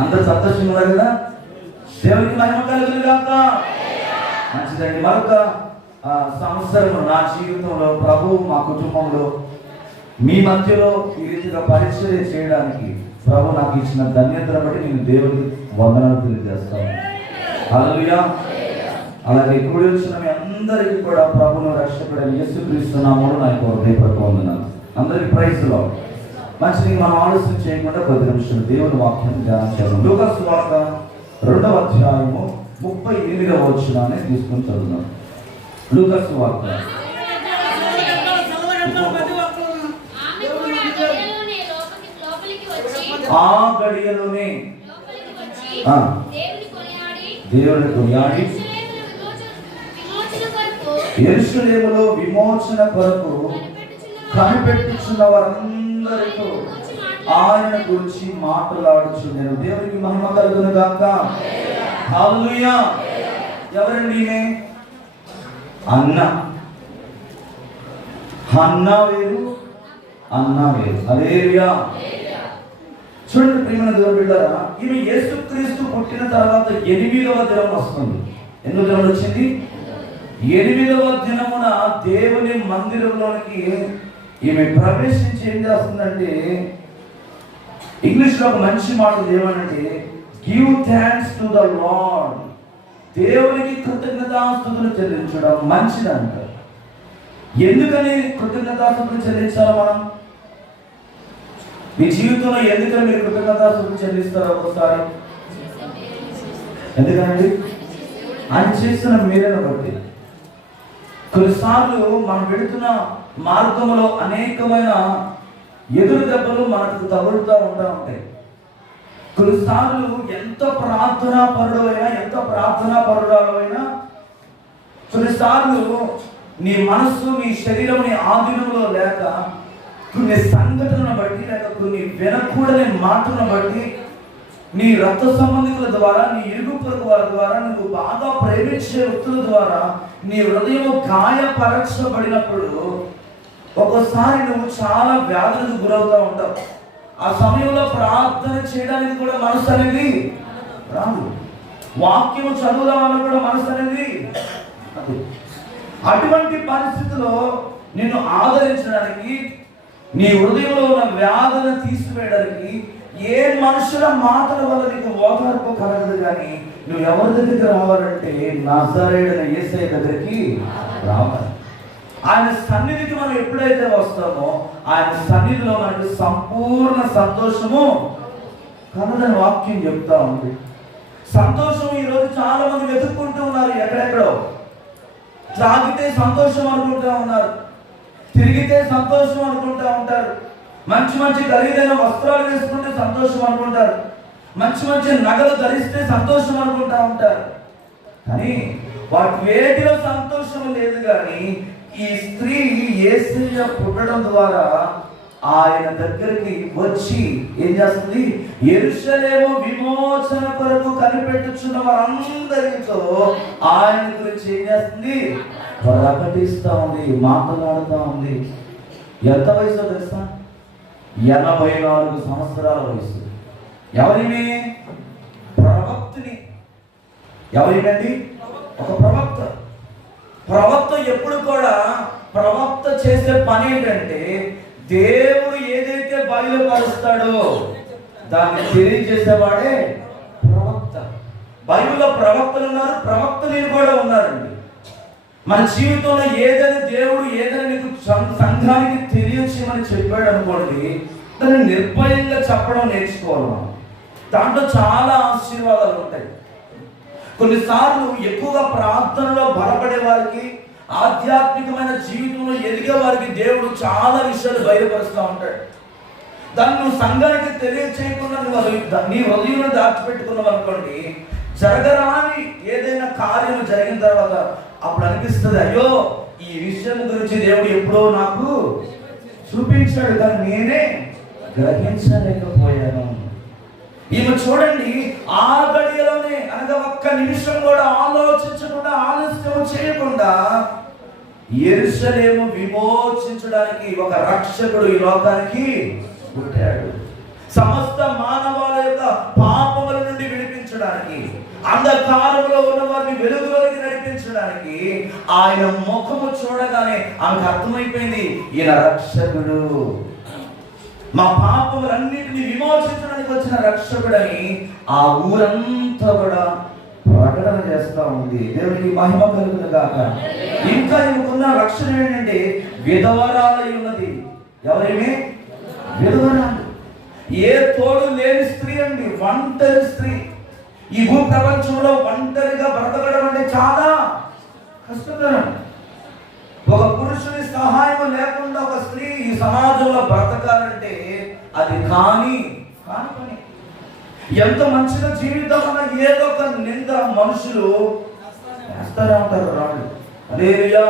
అందరూ సంతోషంగా ఉన్నారు కదా. దేవునికి మహిమ కలుగును గాక. మంచిదండి. మరొక సంవత్సరం నా జీవితంలో ప్రభువు మా కుటుంబంలో మీ మధ్యలో ఈ రీతిగా పరిచర్య చేయడానికి ప్రభు నాకు ఇచ్చిన ధన్యతను బట్టి నేను దేవునికి వందనాలు తెలియజేస్తాను. హల్లెలూయా. అలాగే కూడి వచ్చిన మీ అందరికీ కూడా ప్రభువును రక్షకుడైన యేసుక్రీస్తు నామములో నా యొక్క హృదయపూర్వక వందనాలు. అందరికీ ప్రైజ్ లార్డ్. మంచిది, మనం ఆలస్యం చేయకుండా 10 నిమిషాలు దేవుని వాక్యం ధ్యానం చేద్దాం. లూకా సువార్త 2వ అధ్యాయము 38వ వచనాన్ని తీసుకొని చదువుదాం. లూకా సువార్త. ఆ గడియలోనే దేవుని కొనియాడి యెరూషలేములో విమోచన కొరకు కనిపెట్టుచున్న వారందరితో ఆయన గురించి మాట్లాడుచున్నాను. దేవునికి మహిమ కలుగును గాక. హల్లెలూయా. ఎవరండి ఈమె? అన్నా వేరు, అన్నా వేరు. హల్లెలూయా. చూడండి ప్రియమైన దేవుని బిడ్డలారా, ఈమె యేసుక్రీస్తు పుట్టిన తర్వాత 8వ దినం వస్తుంది. ఎన్నో దినం వచ్చింది? 8వ దినమున దేవుని మందిరంలోనికి ఈమె ప్రవేశించి ఏం చేస్తుందంటే, ఇంగ్లీష్లో ఒక మంచి మాట ఏమనంటే, give thanks to the lord. దేవునికి కృతజ్ఞతాస్తుతులు చెల్లించడం మంచిదంట. ఎందుకని కృతజ్ఞతాస్తుతులు చెల్లించాలి మనం? మీ జీవితంలో ఎందుకని మీరు కృతజ్ఞతాస్తుతులు చెల్లిస్తారు? ఒక్కోసారి ఎందుకనండి? ఆయన చేసిన మేలును బట్టి. కొన్నిసార్లు మనం వెళుతున్న మార్గంలో అనేకమైన ఎదురు దెబ్బలు మనకు తగులుతూ ఉంటాయి. కొన్నిసార్లు ఎంత ప్రార్థనా పరుడైనా కొన్నిసార్లు నీ మనస్సు, నీ శరీరం, నీ ఆధీనంలో లేక కొన్ని సంఘటనను బట్టి, లేక కొన్ని వినకూడని మాటలను బట్టి, నీ రక్త సంబంధికుల ద్వారా, నీ ఇరుగు పొరుగు వారి ద్వారా, నువ్వు బాగా ప్రేమించే వ్యక్తుల ద్వారా నీ హృదయం గాయపరచబడినప్పుడు ఒక్కోసారి నువ్వు చాలా వ్యాధులకు గురవుతూ ఉంటావు. ఆ సమయంలో ప్రార్థన చేయడానికి కూడా మనసు అనేది రాదు, వాక్యం చదువుదామని కూడా మనసు అనేది. అటువంటి పరిస్థితిలో నిన్ను ఆదరించడానికి, నీ హృదయంలో ఉన్న వ్యాధులను తీసివేయడానికి ఏ మనుషుల మాటల వల్ల నీకు ఓదార్పు కలగదు. కానీ నువ్వు ఎవరి దగ్గరికి రావాలంటే నజరేయుడైన యేసయ్య దగ్గరికి రావాలి. ఆయన సన్నిధికి మనం ఎప్పుడైతే వస్తామో ఆయన సన్నిధిలో మనకి సంపూర్ణ సంతోషము కలదని వాక్యం చెప్తా ఉంది. సంతోషం ఈరోజు చాలా మంది వెతుక్కుంటూ ఉన్నారు. ఎక్కడెక్కడో తాగితే సంతోషం అనుకుంటూ ఉన్నారు, తిరిగితే సంతోషం అనుకుంటూ ఉంటారు, మంచి మంచి ఖరీదైన వస్త్రాలు వేసుకుంటే సంతోషం అనుకుంటారు, మంచి మంచి నగలు ధరిస్తే సంతోషం అనుకుంటా ఉంటారు. కానీ వాటి వేటిలో సంతోషం లేదు. కానీ ఈ స్త్రీ యేసయ్య పుట్టడం ద్వారా ఆయన దగ్గరికి వచ్చి ఏం చేస్తుంది? యెరూషలేము విమోచన కొరకు కనిపెట్టుచున్న వారందరితో ఆయన గురించి ఏం చేస్తుంది? ప్రకటిస్తూ ఉంది, మాట్లాడుతూ ఉంది. ఎంత వయసు తెలుసా? 84 సంవత్సరాల వయసు. ఎవరిని? ప్రవక్తని. ఎవరినండి? ఒక ప్రవక్త. ప్రవక్త ఎప్పుడు కూడా ప్రవక్త చేసే పని ఏంటంటే దేవుడు ఏదైతే బయలుపరుస్తాడో దాన్ని తెలియజేసేవాడే ప్రవక్త. బైబిల్లో ప్రవక్తలు ఉన్నారు, ప్రవక్తలు కూడా ఉన్నారండి. మన జీవితంలో ఏదైనా దేవుడు ఏదైనా నీకు సంఘానికి తెలియచేయమని చెప్పాడు అనుకోండి, దాన్ని నిర్భయంగా చెప్పడం నేర్చుకోవాలి మనం. దాంట్లో చాలా ఆశీర్వాదాలు ఉంటాయి. కొన్నిసార్లు ఎక్కువగా ప్రార్థనలో బలపడే వారికి, ఆధ్యాత్మికమైన జీవితంలో ఎదిగే వారికి దేవుడు చాలా విషయాలు బయలుపరుస్తూ ఉంటాడు. దాన్ని నువ్వు సంఘానికి తెలియచేయకుండా నీ హృదయంలో దాచిపెట్టుకున్నావు అనుకోండి, జరగరాని ఏదైనా కార్యం జరిగిన తర్వాత అప్పుడు అనిపిస్తుంది, అయ్యో ఈ విషయం గురించి దేవుడు ఎప్పుడో నాకు చూపించాడు కానీ నేనే గ్రహించలేకపోయాను. ఈమె చూడండి, ఆ గడియలోనే అనగా ఒక్క నిమిషం కూడా ఆలోచించకుండా, ఆలస్యం చేయకుండా యెరూషలేము విమోచించడానికి ఒక రక్షకుడు ఈ లోకానికి పుట్టాడు. సమస్త మానవాళి యొక్క పాపముల నుండి విడిపించడానికి, అంధకారంలో ఉన్న వారిని వెలుగులోకి నడిపించడానికి ఆయన ముఖము చూడగానే ఆమెకు అర్థమైపోయింది, ఈయన రక్షకుడు, మా పాపములన్నిటిని విమోచించడానికి వచ్చిన రక్షకుడని ఆ ఊరంతా కూడా ప్రకటన చేస్తా ఉంది. దేవునికి మహిమ కలుగును గాక. ఇంకా ఈమెకున్న రక్షణ ఏంటంటే విధవరాలై ఉన్నది. ఎవరేమి? విధవరాలు. ఏ తోడు లేని స్త్రీ అండి, ఒంటరి స్త్రీ. ఈ భూ ప్రపంచంలో ఒంటరిగా బ్రతకడం అంటే చాలా కష్టతరం. ఒక పురుషుని సహాయం లేకుండా ఒక స్త్రీ ఈ సమాజంలో బ్రతకాలంటే అది కాని పని. ఎంత మంచిగా జీవితం అన్న ఏదో ఒక నింద మనుషులు వేస్తారా ఉంటారు రాళ్ళు. హల్లెలూయా.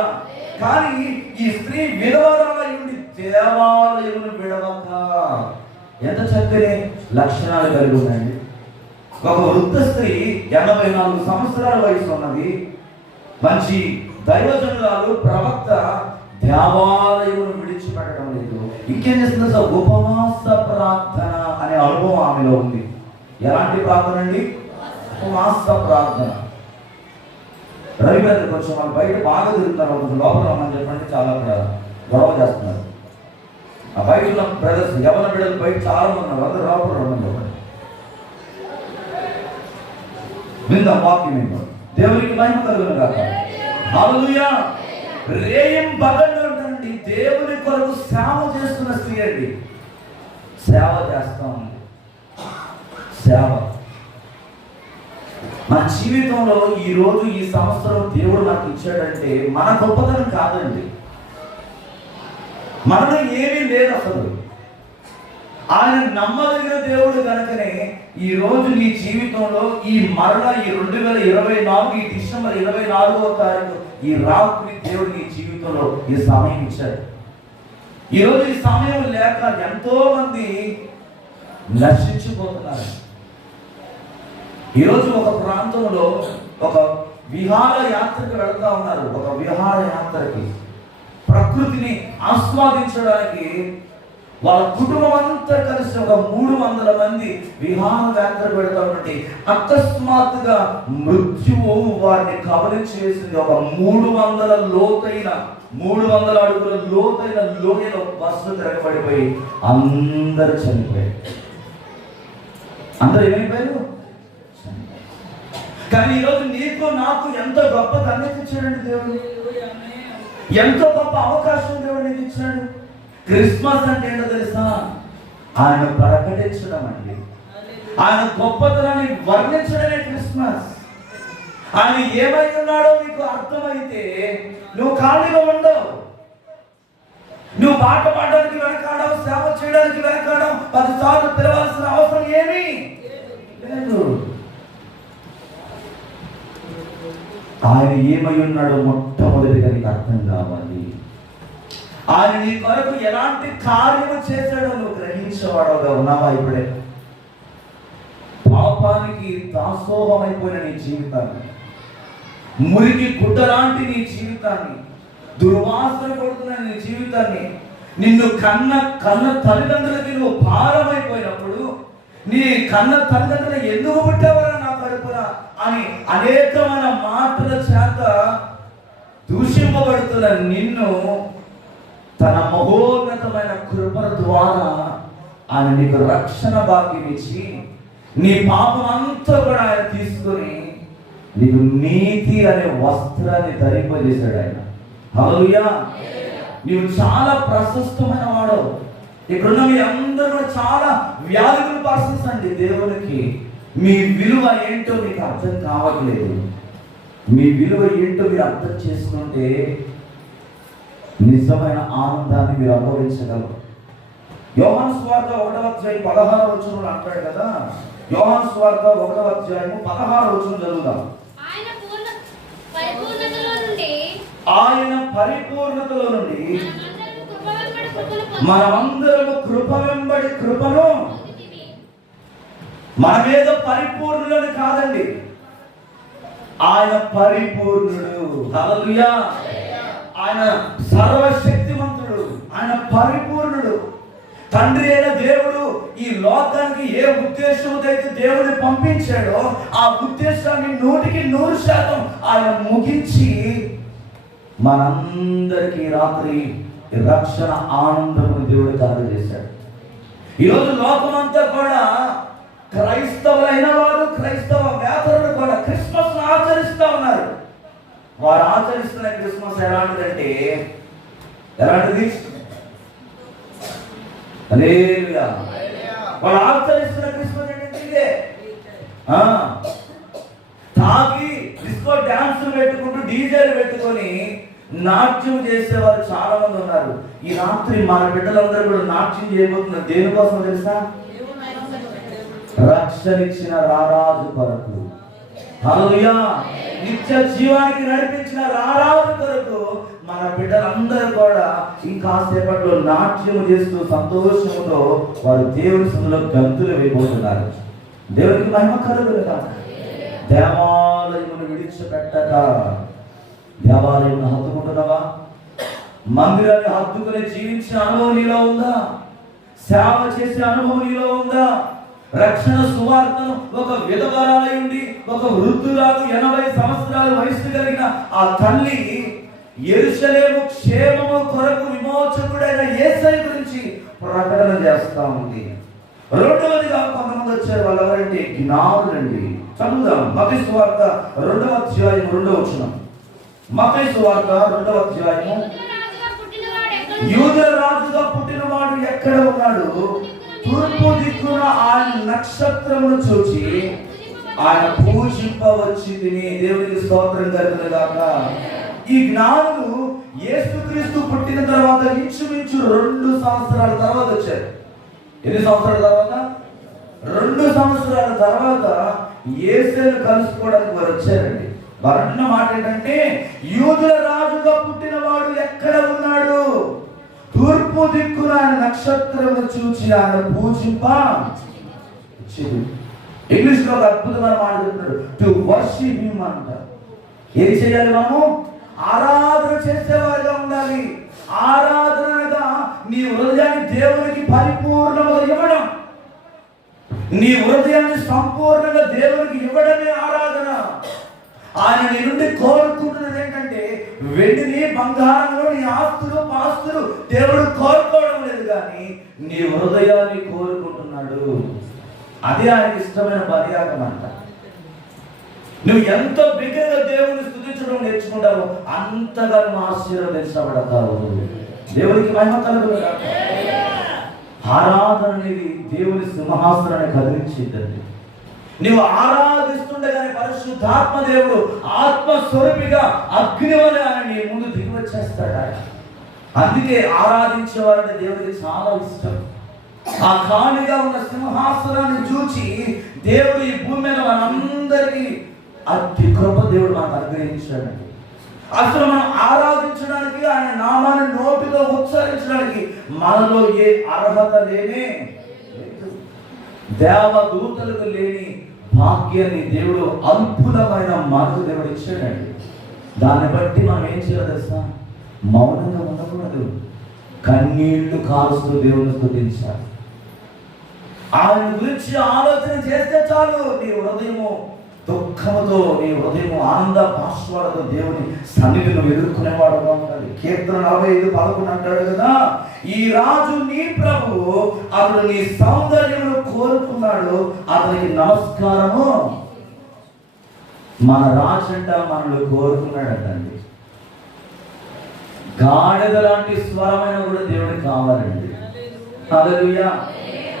కానీ ఈ స్త్రీ విధవరాలై ఉండి దేవాలయమును విడవక, ఎంత చక్కని లక్షణాలు కలిగి ఉన్నాయండి. ఒక వృద్ధ స్త్రీ 84 సంవత్సరాల వయసు ఉన్నది, మంచి దైవజనురాలు, ప్రవక్త, దేవాలయమును విడిచిపెట్టడం లేదు. ఇంకేం చేస్తుంది? ఉపవాస ప్రార్థన అనే అనుభవం ఆమెలో ఉంది. ఎలాంటి ప్రార్థన అండి? ఉపవాస ప్రార్థన. రవిగారు కొంచెం వాళ్ళు బయట బాగా తిరుగుతున్నారు, కొంచెం లోపల రమ్మని చెప్పండి, చాలా గొడవ చేస్తున్నారు. ఆ బయట ఉన్న బ్రదర్స్, యవన బిడ్డలు బయట చాలా మంది ఉన్నారు, అందరూ లోపల రమ్మని చెప్పండి. విందాం వాక్యం ఏంటో. దేవునికి మహిమ కలుగును గాక. హల్లెలూయా. రేయం బగళ్ళు అంటారండి, దేవుని కొరకు సేవ చేస్తున్న స్త్రీ అండి. సేవ చేస్తాం, సేవ. మన జీవితంలో ఈ రోజు ఈ సంవత్సరం దేవుడు నాకు ఇచ్చాడంటే మన గొప్పతనం కాదండి, మనలో ఏమీ లేదు అసలు. ఆయన నమ్మదగిన దేవుడు కనుకనే ఈ రోజు నీ జీవితంలో ఈ మరణ, ఈ 2024 ఈ డిసెంబర్ 24వ తారీఖు ఈ రాత్రి దేవుడు నీ జీవితంలో ఈ సమయం ఇచ్చాడు. ఈరోజు ఈ సమయం లేక ఎంతో మంది నశించిపోతున్నారు. ఈరోజు ఒక ప్రాంతంలో ఒక విహార యాత్రకు వెళ్తా ఉన్నారు. ఒక విహార యాత్రకి ప్రకృతిని ఆస్వాదించడానికి వాళ్ళ కుటుంబం అంతా కలిసి ఒక 300 మంది విహార యాత్రకు వెళ్తామంటే అకస్మాత్తుగా మృత్యువు వారిని కబలించి వేసింది. ఒక 300 అడుగుల లోతైన లోయలో బస్సు తిరగబడిపోయి అందరూ చనిపోయారు. అందరూ ఏమైపోయారు? కానీ ఈరోజు నీకు నాకు ఎంత గొప్ప ధన్యత ఇచ్చాడండి దేవుడు, ఎంతో గొప్ప అవకాశం దేవుడు నీకు ఇచ్చాడు. క్రిస్మస్ అంటే ఏంటో తెలుసా? ఆయన ప్రకటించడం అండి, ఆయన గొప్పతనాన్ని వర్ణించడమే క్రిస్మస్. ఆయన ఏమై ఉన్నాడో నీకు అర్థమైతే నువ్వు ఖాళీగా ఉండవు. నువ్వు పాట పాడడానికి వెనకాడవు, సేవ చేయడానికి వెనకాడవు, 10 సార్లు పిలవాల్సిన అవసరం ఏమీ లేదు. ఆయన ఏమై ఉన్నాడో మొట్టమొదటిగా నీకు అర్థం కావాలి. ఆయన నీ కొరకు ఎలాంటి కార్యము చేశాడో నువ్వు గ్రహించేవాడుగా ఉన్నావా? ఇప్పుడే పాపానికి దాసోహమైపోయిన నీ జీవితాన్ని, మురికి గుడ్డ లాంటి నీ జీవితాన్ని, దుర్వాసన కొడుతున్న నీ జీవితాన్ని, నిన్ను కన్న తల్లిదండ్రులకి నువ్వు భారమైపోయినప్పుడు, నీ కన్న తల్లిదండ్రులు ఎందుకు పుట్టావరా నా కడుపున అని అనేకమైన మాటల చేత దూషింపబడుతున్న నిన్ను తన మహోన్నతమైన కృపల ద్వారా ఆయన నీకు రక్షణ భాగ్యం ఇచ్చి నీ పాపం అంతా కూడా ఆయన తీసుకొని నీకు నీతి అనే వస్త్రాన్ని ధరింపజేశాడు ఆయన. హల్లెలూయా. నీవు చాలా ప్రశస్తమైన వాడు. ఇక్కడున్న మీ అందరూ కూడా చాలా వాల్యుబుల్ పర్సన్స్ అండి. దేవునికి మీ విలువ ఏంటో మీకు అర్థం కావట్లేదు. మీ విలువ ఏంటో మీరు అర్థం చేసుకుంటే నిజమైన ఆనందాన్ని మీరు అనుభవించగలరు. యోహాను సువార్త 1వ అధ్యాయం 16వ వచనంలో అంటాడు కదా. యోహాను సువార్త 1వ అధ్యాయం 16వ వచనం చదువుదాం. ఆయన పరిపూర్ణతలో నుండి మనమందరము కృప వెంబడి కృపను, మనమేదో పరిపూర్ణులని కాదండి, ఆయన పరిపూర్ణుడు. హల్లెలూయా. ఆయన సర్వశక్తిమంతుడు, ఆయన పరిపూర్ణుడు. తండ్రి అయిన దేవుడు ఈ లోకానికి ఏ ఉద్దేశంతో అయితే దేవుడిని పంపించాడో ఆ ఉద్దేశాన్ని 100% ఆయన ముగించి మనందరికీ రాత్రి రక్షణ ఆనందము దేవుడు కలుగజేశాడు. ఈరోజు లోకమంతా కూడా క్రైస్తవులైన వారు, క్రైస్తవ వ్యాపారులు కూడా క్రిస్మస్ ఆచరిస్తూ ఉన్నారు. వారు ఆచరిస్తున్న క్రిస్మస్ ఎలాంటిదంటే, ఎలాంటిది? హల్లెలూయా. వాళ్ళు ఆచరిస్తున్న క్రిస్మస్ ఏంటంటే తాగి డిస్కో డాన్సులు పెట్టుకుంటూ డీజేలు పెట్టుకొని నాట్యం చేసేవారు చాలా మంది ఉన్నారు. ఈ రాత్రి మన బిడ్డలందరూ కూడా నాట్యం చేయబోతున్నారు. దేనికోసం తెలుసా? రక్షణ ఇచ్చిన రారాజు కొరకు. హల్లెలూయా. నిత్య జీవానికి నడిపించిన రారాజు కొరకు మన బిడ్డలందరూ కూడా ఇంకాసేపట్లో నాట్యం చేస్తూ సంతోషంతో వారు దేవుని సన్నిధిలో గంతులు వేయబోతున్నారు. దేవునికి మహిమ కలుగునుగా. దేవాలయమును విడిచిపెట్టక దేవాలయం హత్తుకుంటున్నావా? మందిరాన్ని హత్తుకుని జీవించిన అనుభవం నీలో ఉందా? సేవ చేసే అనుభవం నీలో ఉందా? రక్షణ సువార్తను ఒక విధవరాలయుండి ఒక వృద్ధురాలు 80 సంవత్సరాల వయసు కలిగిన ఆ తల్లి యెరూషలేము క్షేమము కొరకు విమోచకుడైన యేసయ్య గురించి ప్రకటన చేస్తా ఉంది. రెండవదిగా కొంతమంది వచ్చారు. వాళ్ళు ఎవరంటే జ్ఞానులండి. చదువుదాం మత్తయి సువార్త 2వ అధ్యాయం 2వ వచనం. మత్తయి సువార్త 2వ అధ్యాయం. యూదుల రాజుగా పుట్టినవాడు ఎక్కడ ఉన్నాడు? తూర్పు దిక్కున ఆయన నక్షత్రమును చూచి ఆయన పూజింపవచ్చి తిని. దేవునికి స్తోత్రం కలుగునుగాక. ఈ జ్ఞానులు యేసుక్రీస్తు పుట్టిన తర్వాత ఇంచుమించు 2 సంవత్సరాల తర్వాత వచ్చారు. ఎన్ని సంవత్సరాల తర్వాత? 2 సంవత్సరాల తర్వాత యేసుని కలుసుకోవడానికి వారు వచ్చారండి. వారు అంటున్న మాట ఏంటంటే, యూదుల రాజుగా పుట్టిన వాడు ఎక్కడ ఉన్నాడు? తూర్పు దిక్కున నక్షత్రము చూచి ఆయన పూజింప. ఇంగ్లీష్ లో ఒక అద్భుతమైన మాట చెప్తున్నాడు, టు వర్షిప్ హిమ్ అంట. ఏం చేయాలి? మనము ఆరాధన చేసేవారిగా ఉండాలి. ఆరాధనగా నీ హృదయాన్ని దేవునికి పరిపూర్ణంగా ఇవ్వడం, నీ హృదయాన్ని సంపూర్ణంగా దేవునికి ఇవ్వడమే ఆరాధన. ఆయన నీ నుండి కోరుకుంటున్నది ఏంటంటే, వెండిని బంగారంలో నీ ఆస్తులు పాస్తులు దేవుడు కోరుకోవడం లేదు, కానీ నీ హృదయాన్ని కోరుకుంటున్నాడు. అది ఆయనకి ఇష్టమైన బలియాగం అంట. నువ్వు ఎంత బిగ్గరగా దేవుని స్తుతించడం నేర్చుకుంటావో అంతగా నువ్వు ఆశీర్వదించబడతావు. దేవునికి మహిమ కలుగునుగాక. ఆరాధన అనేది దేవుని సింహాసనాన్ని కదిలించిందండి. నువ్వు ఆరాధిస్తుండగానే పరిశుద్ధాత్మ దేవుడు ఆత్మస్వరూపిగా అగ్నివలె ఆయన నీ ముందు దిగి వచ్చేస్తాడు. అందుకే ఆరాధించేవారంటే దేవుడికి చాలా ఇష్టం. ఆ ఖాళీగా ఉన్న సింహాసనాన్ని చూచి దేవుడు ఈ భూమి మీద మనందరికీ అతి కృప దేవుడు మనకు అనుగ్రహించాడండి. అసలు మనం ఆరాధించడానికి, ఆయన నామాన్ని నోటితో ఉచ్చరించడానికి మనలో ఏ అర్హత లేనే లేదు. దేవదూతలకు లేని భాగ్యాన్ని దేవుడు అద్భుతమైన మనకు దేవుడు ఇచ్చాడండి. దాన్ని బట్టి మనం ఏం చేయాలి తెలుసా? మౌనంగా ఉండకూడదు, కన్నీళ్లు కారుస్తూ దేవుని స్తుతించాలి. ఆయన గురించి ఆలోచన చేస్తే చాలు, నీ హృదయము దుఃఖముతో, నీ హృదయము ఆనంద భాష్పాలతో దేవుని సన్నిధిని ఎదుర్కొనేవాడుగా ఉండాలి. కీర్తన 45:11 అంటాడు కదా, ఈ రాజు నీ ప్రభువు, అతడు నీ సౌందర్యమును కోరుకున్నాడు, అతనికి నమస్కారము. మన రాజు అంట మనల్ని కోరుకున్నాడండి. గాడిద లాంటి స్వరమైన కూడా దేవుడికి కావాలండి. హల్లెలూయా.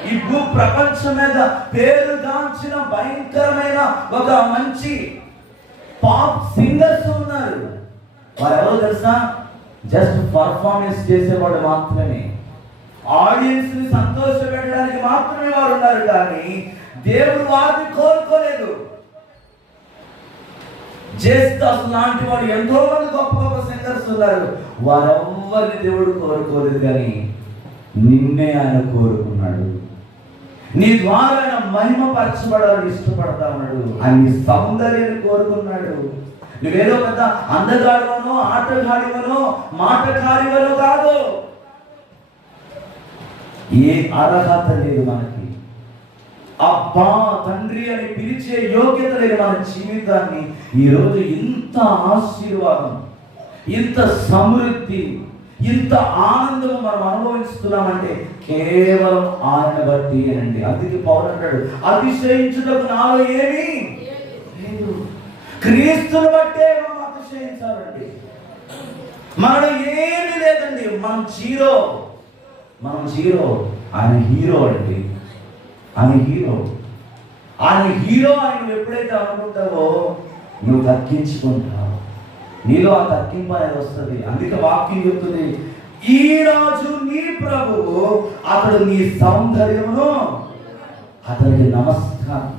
ఈ భూ ప్రపంచం మీద పేరుగాంచిన భయంకరమైన ఒక మంచి పాప్ సింగర్స్ ఉన్నారు. వారు ఎవరో తెలుసా? జస్ట్ పర్ఫార్మెన్స్ చేసేవాడు మాత్రమే, ఆడియన్స్ ని సంతోష పెట్టడానికి మాత్రమే వారు ఉన్నారు. కానీ దేవుడు వారిని కోరుకోలేదు. జేస్తాస్ లాంటి వాడు ఎంతో మంది గొప్ప గొప్ప సింగర్స్ ఉన్నారు. వారెవ్వరిని దేవుడు కోరుకోలేదు, కానీ నిన్నే ఆయన కోరుకున్నాడు. నీ ద్వారా ఆయన మహిమపరచబడాలని ఇష్టపడతా ఉన్నాడు. ఆయన నీ సౌందర్యాన్ని కోరుకున్నాడు. నువ్వేదో పెద్ద అందగాడివనో, ఆటగాడివనో, మాటకారివనో కాదు. ఏ అర్హత లేదు మనకి. అబ్బా తండ్రి అని పిలిచే యోగ్యత లేదు మన జీవితాన్ని. ఈరోజు ఇంత ఆశీర్వాదం, ఇంత సమృద్ధి, ఇంత ఆనందం మనం అనుభవిస్తున్నామంటే కేవలం ఆయన బట్టి అండి. అందుకే పౌలు అంటాడు, అతిశయించుటకు నాలో ఏమీ లేదు, క్రీస్తుని బట్టే మనం అతిశయించాలండి. మనలో ఏమీ లేదండి, మనం జీరో. ఆయన హీరో అండి. ఆయన హీరో. ఆయన ఎప్పుడైతే అనుకుంటావో నువ్వు తగ్గించుకుంటావు, నీలో ఆ తగ్గింపు అనేది వస్తుంది. అందుకే వాక్యం చెప్తుంది, ఈ రాజు నీ ప్రభువు, అతడు నీ సౌందర్యమును, అతనికి నమస్కారం.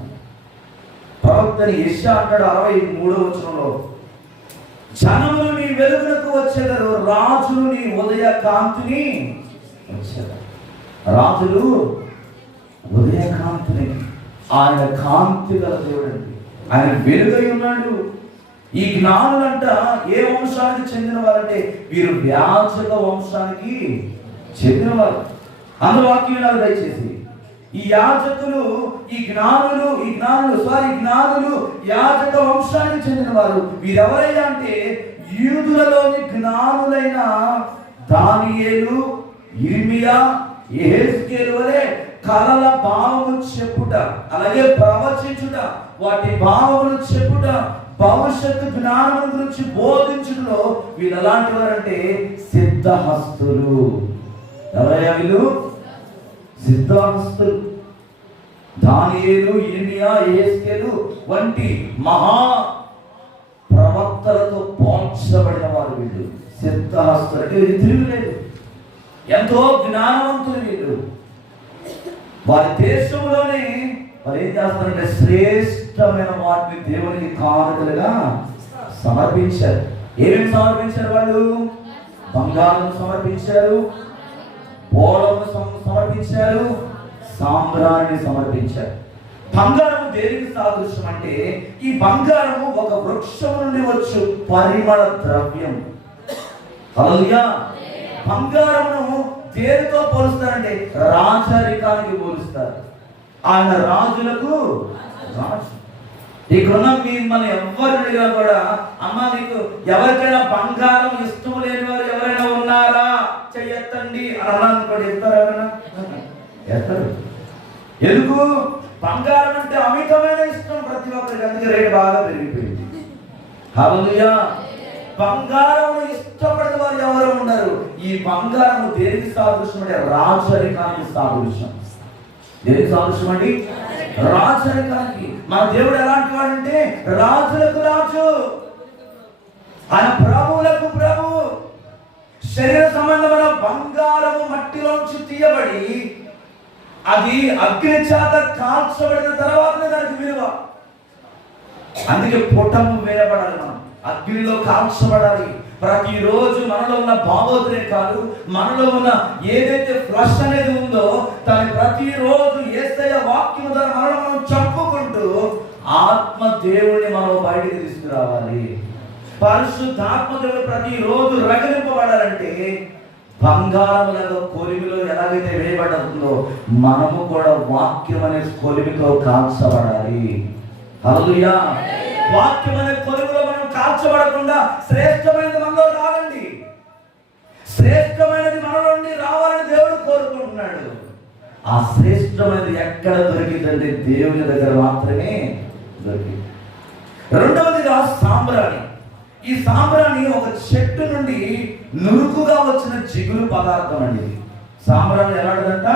ప్రవక్తని యెషయా అంటాడు 63వ వచనంలో, జనములు నీ వెలుగునకు వచ్చేదరు, రాజులు నీ ఉదయ కాంతిని వచ్చేదరు. రాజులు ఉదయ కాంతిని, ఆయన కాంతి గల దేవుడండి. ఆయన వెలుగై ఉన్నాడు. ఈ జ్ఞానులంట ఏ వంశానికి చెందిన వారంటే వీరు యాజక వంశానికి చెందినవారు. అందులో వాక్యం వినాలి దయచేసి. ఈ యాజకులు, ఈ జ్ఞానులు యాజక వంశానికి చెందిన వారు. వీరెవరయ్యా అంటే యూదులలోని జ్ఞానులైన దానియేలు, ఇర్మియా, యెహెజ్కేలు వలె కలల భావము చెప్పుట, అలాగే ప్రవచించుట, వాటి భావములు చెప్పుట, భవిష్యత్తు జ్ఞానం గురించి బోధించడంలో వీళ్ళు ఎలాంటి వారంటే సిద్ధహస్తులు. ఎవరయ్యా వీళ్ళు? సిద్ధహస్తులు. దానియేలు, ఇర్మియా, యెహెజ్కేలు వంటి మహా ప్రవక్తలతో పోల్చబడిన వారు వీళ్ళు సిద్ధహస్తులు. అంటే వీళ్ళు తిరుగులేదు, ఎంతో జ్ఞానవంతులు వీళ్ళు. వారి దేశంలోనే వారు ఏం చేస్తారంటే శ్రేష్టమైన వాటిని దేవునికి కానుకలుగా సమర్పించారు. ఏమేమి సమర్పించారు వాళ్ళు? బంగారం సమర్పించారు, బోళము సమర్పించారు, సాంబ్రాణిని సమర్పించారు. బంగారము దేనికి సాదృశ్యం అంటే ఈ బంగారము ఒక వృక్షం నుండి వచ్చు పరిమళ ద్రవ్యం. హల్లెలూయా. బంగారమును దేనితో పోలుస్తారంటే రాజరికానికి పోలుస్తారు. ఆయన రాజులకు రాజు. ఇక్కడున్న మిమ్మల్ని ఎవరిని అడిగినా కూడా, అమ్మ నీకు ఎవరికైనా బంగారం ఇష్టం లేని వారు ఎవరైనా ఉన్నారా చెయ్యెత్తండి అని అన్నాను. ఎత్తారు ఎవరైనా? ఎత్తారు. ఎందుకు? బంగారం అంటే అమితమైన ఇష్టం ప్రతి ఒక్కరికి. అందుకే రేటు బాగా పెరిగిపోయింది. హల్లెలూయా. బంగారం ఇష్టపడిన వారు ఎవరు ఉన్నారు? ఈ బంగారం దేనికి సాదృశ్యం అంటే రాజరికానికి సాదృశ్యం. దేనికి సాదృశ్యం అండి? రాజరికానికి. మన దేవుడు ఎలాంటి వాడంటే రాజులకు రాజు, ఆయన ప్రభువులకు ప్రభు. శరీర సంబంధమైన బంగారము మట్టిలోంచి తీయబడి అది అగ్ని చేత కాల్చబడిన తర్వాతనే దానికి విలువ. అందుకే పుటము వేయబడాలి, మనం అగ్నిలో కాల్చబడాలి. ప్రతిరోజు మనలో ఉన్న భావోద్రే కాదు, మనలో ఉన్న ఏదైతే ఫ్లష్ అనేది ఉందో దాన్ని ప్రతిరోజు యేసయ్య వాక్యము ద్వారా మనం చంపుకుంటూ ఆత్మ దేవుడిని మనం బయటికి తీసుకురావాలి. పరిశుద్ధాత్మ దేవుడు ప్రతిరోజు రగిలింపబడాలంటే బంగారములలో కొలిమిలో ఎలాగైతే వేయబడుతుందో మనము కూడా వాక్యం అనే కొలిమితో కాల్చబడాలి. హల్లెలూయా. వాక్యం అనే కొలిమిలో మనం కాల్చబడకుండా శ్రేష్టమైనది మనలో రావండి. శ్రేష్టమైనది మనలో నుండి రావాలని దేవుడు కోరుకుంటున్నాడు. ఆ శ్రేష్టమైనది ఎక్కడ దొరికిందంటే దేవుని దగ్గర మాత్రమే దొరికింది. రెండవదిగా సాంబ్రాణి. ఈ సాంబ్రాణి ఒక చెట్టు నుండి నురుకుగా వచ్చిన జిగురు పదార్థం అండి. సాంబ్రాణి ఎలాంటిదంట?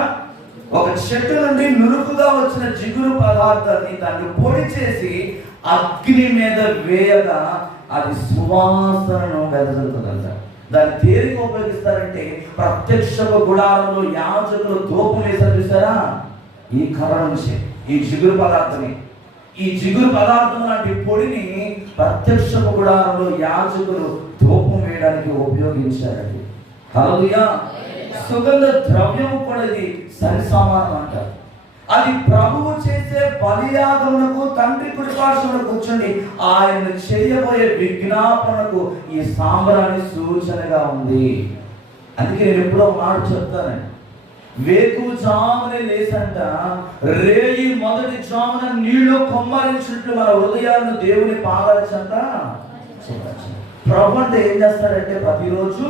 ఒక చెట్టు నుండి నురుకుగా వచ్చిన జిగురు పదార్థాన్ని దాన్ని పొడి చేసి అగ్ని మీద వేయగా అది సువాసనను వెదజల్లుతుందంట. దాన్ని దేనికి ఉపయోగిస్తారంటే ప్రత్యక్ష గుడారంలో యాజకులు ధూపం వేసారు చూసారా, ఈ కర్ర నుంచి ఈ జిగురు పదార్థమే. ఈ జిగురు పదార్థం లాంటి పొడిని ప్రత్యక్ష గుడారంలో యాజకులు ధూపం వేయడానికి ఉపయోగించారండి. హల్లెలూయా. సుగంధ ద్రవ్యం కూడా ఇది సరిసమానం అంటారు. అది ప్రభువు చేసే బలియాగమునకు తండ్రి కుడిపార్శ్వమున కూర్చొని ఆయన చేయబోయే విజ్ఞాపనకు ఈ సాంబ్రాణి సూచనగా ఉంది. అందుకే నేను ఎప్పుడో మాట చెప్తానండి, వేకువజామునే లేసంట రేయి మొదటి జామున నీళ్లు కొమ్మరించినట్లు మన హృదయాలను దేవుని పాదాల చెంత ప్రభు అంటే ఏం చేస్తాడంటే ప్రతిరోజు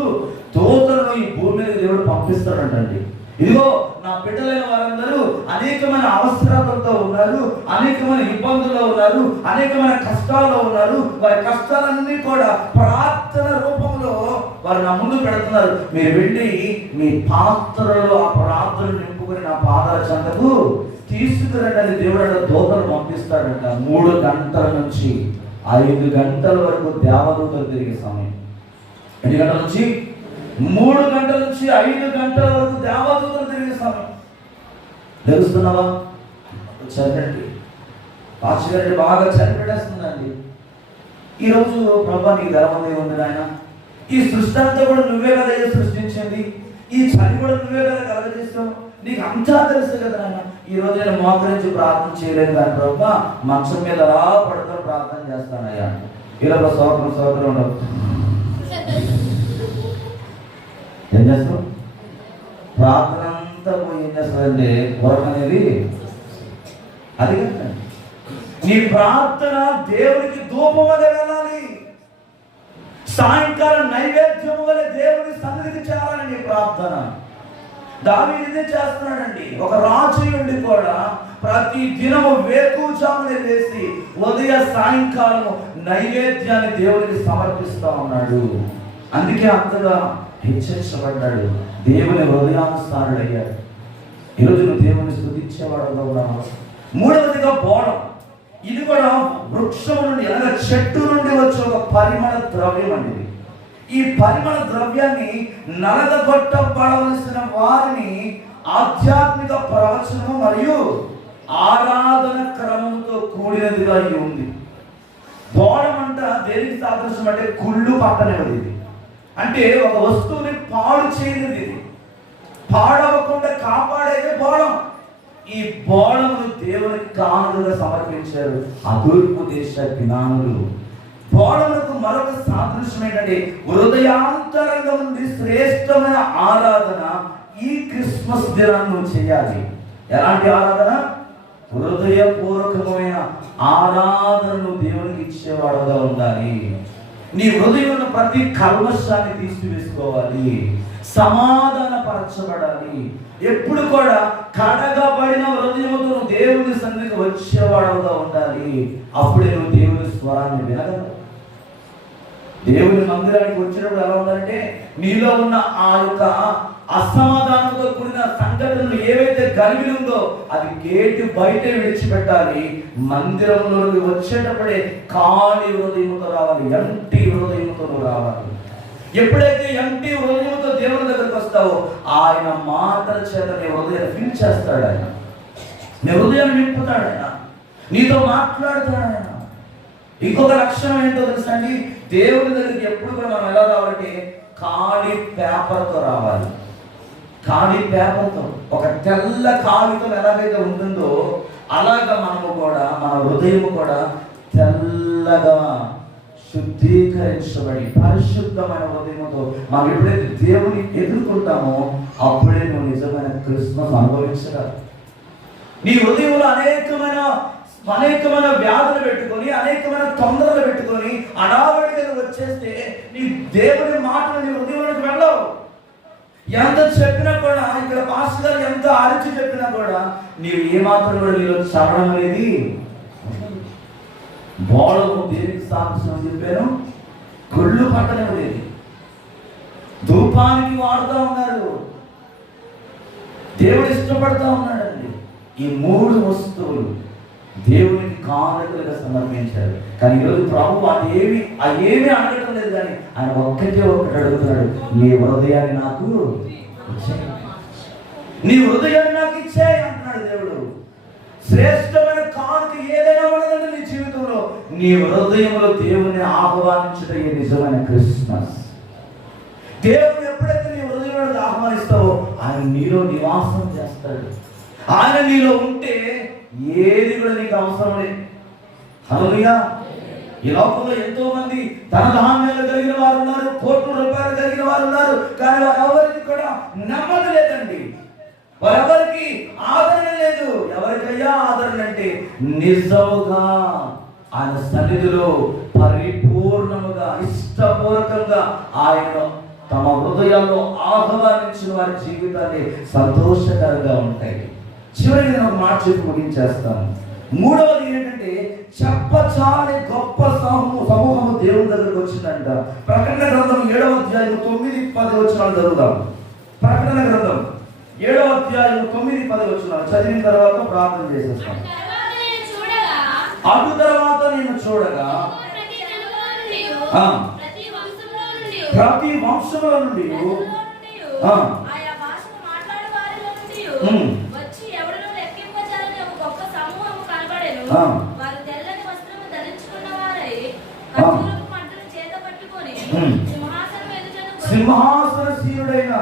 దూతలను ఈ భూమి మీద దేవుడు పంపిస్తాడంటండి. ఇదిగో నా బిడ్డలైన వారందరూ అనేకమైన అవసరాలతో ఉన్నారు, అనేకమైన ఇబ్బందుల్లో ఉన్నారు, అనేకమైన కష్టాల్లో ఉన్నారు. వారి కష్టాలన్నీ కూడా ప్రార్థన రూపంలో వారు నా ముందు పెడుతున్నారు. మీరు వెళ్ళి మీ పాత్రలో ఆ ప్రార్థనలు నింపుకొని నా పాదాల చెంతకు తీసుకురండి అని దేవుడు దూతలు పంపిస్తాడంట. 3 గంటల నుంచి 5 గంటల వరకు దేవదూతలు తిరిగే సమయం. ఎన్ని గంటల నుంచి? 3 గంటల నుంచి 5 గంటల వరకు దేవదూతలు తిరిగే సమయం. తెలుస్తున్నావా? చదివండి. పాచిగారి బాగా చదివేస్తుందండి. ఈరోజు ప్రభా నీకు ధర్మం ఉంది నాయన, ఈ సృష్టి అంతా కూడా నువ్వే కదా సృష్టించింది, ఈ చలి కూడా నువ్వే కదా కలగజేస్తావు, నీకు అంతా తెలుసు కదా నాయన. ఈ రోజు నేను మోకరించి ప్రార్థన చేయలేదు కానీ ప్రభా మంచం మీద అలా పడుకొని ప్రార్థన చేస్తానయ్యా. ఇలా సోదరం ఉండవు. ఏం చేస్తాం? ప్రార్థన అంతా పోయి ఏం చేస్తారంటే కొరకు అనేది అది కదా. నీ ప్రార్థన దేవునికి ధూపం వలె వెళ్ళాలి. సాయంకాలం నైవేద్యం వలె దేవుని సన్నిధికి చేరాలని నీ ప్రార్థన. దావీదు ఇదే చేస్తున్నాడండి. ఒక రాజు ఉండి కూడా ప్రతి దినము వేకువజామునే లేచి ఉదయ సాయంకాలము నైవేద్యాన్ని దేవునికి సమర్పిస్తా ఉన్నాడు. అందుకే అంతగా హెచ్చరించబడ్డాడు, దేవుని హృదయానుసారుడు అయ్యాడు. ఈరోజు నువ్వు దేవుని స్తుతించేవాడుగా ఉన్నావు. మూడవదిగా బోళం. ఇది కూడా వృక్షం నుండి అనగా చెట్టు నుండి వచ్చే ఒక పరిమళ ద్రవ్యం అండి. ఈ పరిమళ ద్రవ్యాన్ని నలగొట్టబడవలసిన వారిని ఆధ్యాత్మిక ప్రవచనము మరియు ఆరాధన క్రమంతో కూడినదిగా ఉంది. బోళం అంట దేనికి సాదృశ్యం అంటే కుళ్ళు పట్టనివ్వదు. ఇది అంటే ఒక వస్తువుని పాడు చేయనిది, ఇది పాడవకుండా కాపాడేదే బోళం. ఈ బోళమును దేవునికి కానుకగా సమర్పించారు అతూర్పు దేశ జ్ఞానులు. బోళములకు మరొక సాదృశ్యం ఏంటంటే హృదయాంతరంగం నుండి శ్రేష్టమైన ఆరాధన ఈ క్రిస్మస్ దినాన్ని నువ్వు చేయాలి. ఎలాంటి ఆరాధన? హృదయపూర్వకమైన ఆరాధనను దేవునికి ఇచ్చేవాడుగా ఉండాలి. నీ హృదయంలో ప్రతి కల్మషాన్ని తీసివేసుకోవాలి, సమాధాన పరచబడాలి. ఎప్పుడు కూడా కడగబడిన హృదయంతో నువ్వు దేవుని సన్నిధికి వచ్చేవాడుగా ఉండాలి. అప్పుడే నువ్వు దేవుని స్వరాన్ని వినగలవు. దేవుని మందిరానికి వచ్చినప్పుడు ఎలా ఉందంటే నీలో ఉన్న ఆ యొక్క అసమాధానంతో కూడిన సంఘటనలు ఏవైతే కలిగి ఉందో అది గేటు బయట విడిచిపెట్టాలి. మందిరంలోకి వచ్చేటప్పుడే ఖాళీ హృదయంతో రావాలి, ఎంటీ హృదయంతో రావాలి. ఎప్పుడైతే ఎంటీ హృదయంతో దేవుని దగ్గరికి వస్తావో ఆయన మాటల చేత నీ హృదయాన్ని ఫిల్ చేస్తాడు. ఆయన నీ హృదయాన్ని నింపుతాడు. ఆయన నీతో మాట్లాడుతాడు. ఆయన ఇంకొక లక్షణం ఏంటో తెలుసా అండి? దేవుని దగ్గరికి ఎప్పుడు కూడా మనం ఎలా రావాలంటే ఖాళీ పేపర్తో రావాలి. ఖాళీ పేపర్తో, ఒక తెల్ల కాగితం ఎలాగైతే ఉంటుందో అలాగా మనము కూడా మన హృదయం కూడా తెల్లగా శుద్ధీకరించబడి పరిశుద్ధమైన హృదయంతో మనం ఎప్పుడైతే దేవుని ఎదుర్కొంటామో అప్పుడే నువ్వు నిజమైన క్రిస్మస్ అనుభవించగలవు. నీ హృదయంలో అనేకమైన వ్యాధులు పెట్టుకొని, అనేకమైన తొందరలు పెట్టుకొని అడావడిగా వచ్చేస్తే నీ దేవుని మాటలు నీ హృదయంలోకి వెళ్ళవు. ఎంత చెప్పినా కూడా, ఇక్కడ పాస్టర్ గారు ఎంత అరిచి చెప్పినా కూడా నీవు ఏమాత్రం కూడా నీలో చదవడం అనేది బోడము దేనికి సాక్ష్యం చెప్పాను, గుళ్ళు పట్టడం లేదు. ధూపానికి వాడుతూ ఉన్నారు, దేవుడు ఇష్టపడతా ఉన్నాడండి. ఈ 3 వస్తువులు దేవునికి కానుకలుగా సమర్పించారు. కానీ ఈరోజు ప్రభు ఏమి అడగటం లేదు, కానీ ఆయన ఒక్కటి అడుగుతున్నాడు, నీ హృదయాన్ని నాకు ఇచ్చేయి, నీ హృదయాన్ని నాకు ఇచ్చేయి అంటున్నాడు దేవుడు. శ్రేష్టమైన కానుక ఏదైనా ఉండదండి నీ జీవితంలో, నీ హృదయంలో దేవుని ఆహ్వానించడం నిజమైన క్రిస్మస్. దేవుడు ఎప్పుడైతే నీ హృదయంలో ఆహ్వానిస్తావో ఆయన నీలో నివాసం చేస్తాడు. ఆయన నీలో ఉంటే ఏది కూడా నీకు అవసరం లేదు. హల్లెలూయా. ఈ లోకంలో ఎంతో మంది ధన ధాన్యాలు కలిగిన వారు ఉన్నారు, కోట్ల రూపాయలు కలిగిన వారు ఉన్నారు, కానీ వారెవరికి కూడా నెమ్మది లేదండి, వారెవరికి ఆదరణ లేదు. ఎవరికయ్యా ఆదరణ అంటే నిజముగా ఆయన సన్నిధిలో పరిపూర్ణముగా ఇష్టపూర్వకంగా ఆయన తమ హృదయాల్లో ఆహ్వానించిన వారి జీవితాన్ని సంతోషకరంగా ఉంటాయి. చివరికి నేను ఒక మాట చెప్పి ముగించేస్తాను. 3వది ఏంటంటే చెప్పచాలని గొప్ప సమూహము దేవుని దగ్గరకు వచ్చిందంట. ప్రకటన గ్రంథం 7వ అధ్యాయం 9-10 వచనాలు చదువుదాం. ప్రకటన గ్రంథం 7వ అధ్యాయం 9-10 వచనాలు చదివిన తర్వాత ప్రార్థన చేసేస్తాం. అటు తర్వాత నేను చూడగా ప్రతి వంశంలో నుండి సింహాసనశీనుడైన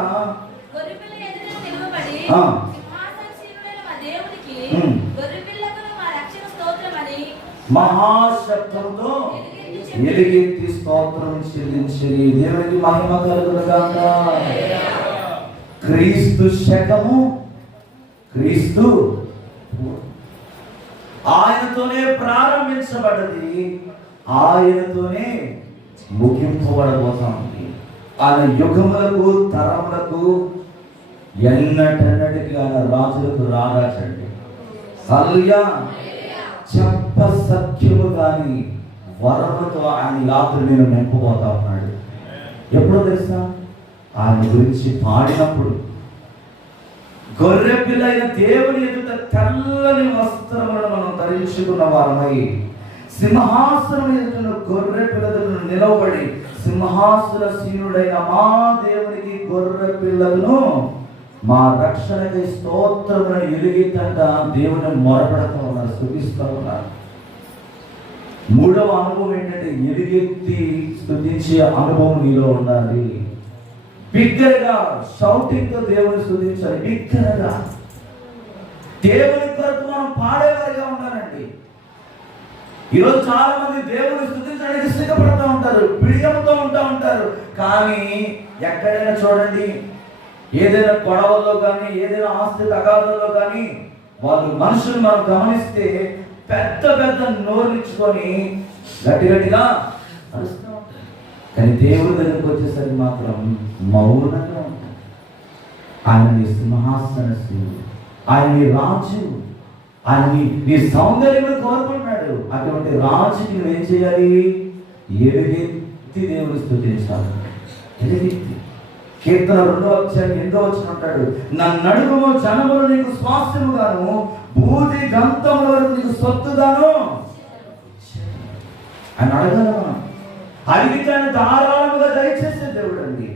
మహాశబ్దంతో ఎలుగెత్తి స్తోత్రం చెల్లించి దేవునికి మహిమ కలుగును గాక. క్రీస్తు శకము, క్రీస్తు ఆయనతోనే ప్రారంభించబడ్డది, ఆయనతోనే ముగింపబడబోతుంది. ఆయన యుగములకు తరములకు ఎన్నటెన్నటికి ఆయన రాజులకు రారాజండి. హల్లెలూయా. చెప్ప సత్యము కానీ వరములతో ఆయన యాత్ర నేను నింపబోతా ఉన్నాడు. ఎప్పుడో తెలుసా? ఆయన గురించి పాడినప్పుడు గొర్రె పిల్లైన దేవుని ఎదుట తెల్లని వస్త్రములను మనం ధరించుకున్న వారమై సింహాసనం ఎదుట గొర్రె పిల్లలను నిలవబడి సింహాసనశీనుడైన మా దేవునికి గొర్రె పిల్లలను మా రక్షణకై స్తోత్రములను ఎలుగెత్తంట దేవుని మొరపెడుతూ ఉన్నారు, స్తుతిస్తూ ఉన్నారు. 3వ అనుభవం ఏంటంటే ఎలుగెత్తి స్తుతించే అనుభవం నీలో ఉండాలి. బిగ్గరగా షౌటింగ్ తో దేవుని స్తుతించాలి. బిగ్గరగా దేవుని కొరకు మనం పాడేవారిగా ఉండాలండి. ఈరోజు చాలా మంది దేవుని స్తుతించడానికి సిద్ధపడుతూ ఉంటారు, బిడియంతో ఉంటారు. కానీ ఎక్కడైనా చూడండి, ఏదైనా గొడవల్లో కానీ, ఏదైనా ఆస్తి తగాదాల్లో కానీ వాళ్ళు మనుషులు మనం గమనిస్తే పెద్ద నోరు ఇచ్చుకొని గట్టిగా అరుస్తూ ఉంటారు. కానీ దేవుడి దగ్గరికి వచ్చేసరికి మాత్రం మౌనంగా ఉంటారు. ఆయన నీ సింహాసనశీలుడు, ఆయన నీ రాజు, ఆయన నీ సౌందర్యం కోరుకుంటున్నాడు. అటువంటి రాజుకి నువ్వేం చేయాలి? ఎలుగెత్తి దేవుని స్తుతించాలి. ఎలుగెత్తి. కీర్తన 2వ అధ్యాయం 8వ వచనం అంటాడు, నా నడుము జనములు నీకు స్వాస్థ్యముగాను, భూది గంతముల వరకు నీకు సొత్తుగాను. ఆయన అడగలమా? అడిగితే ఆయన ధారాళముగా దయచేసే దేవుడు అండి.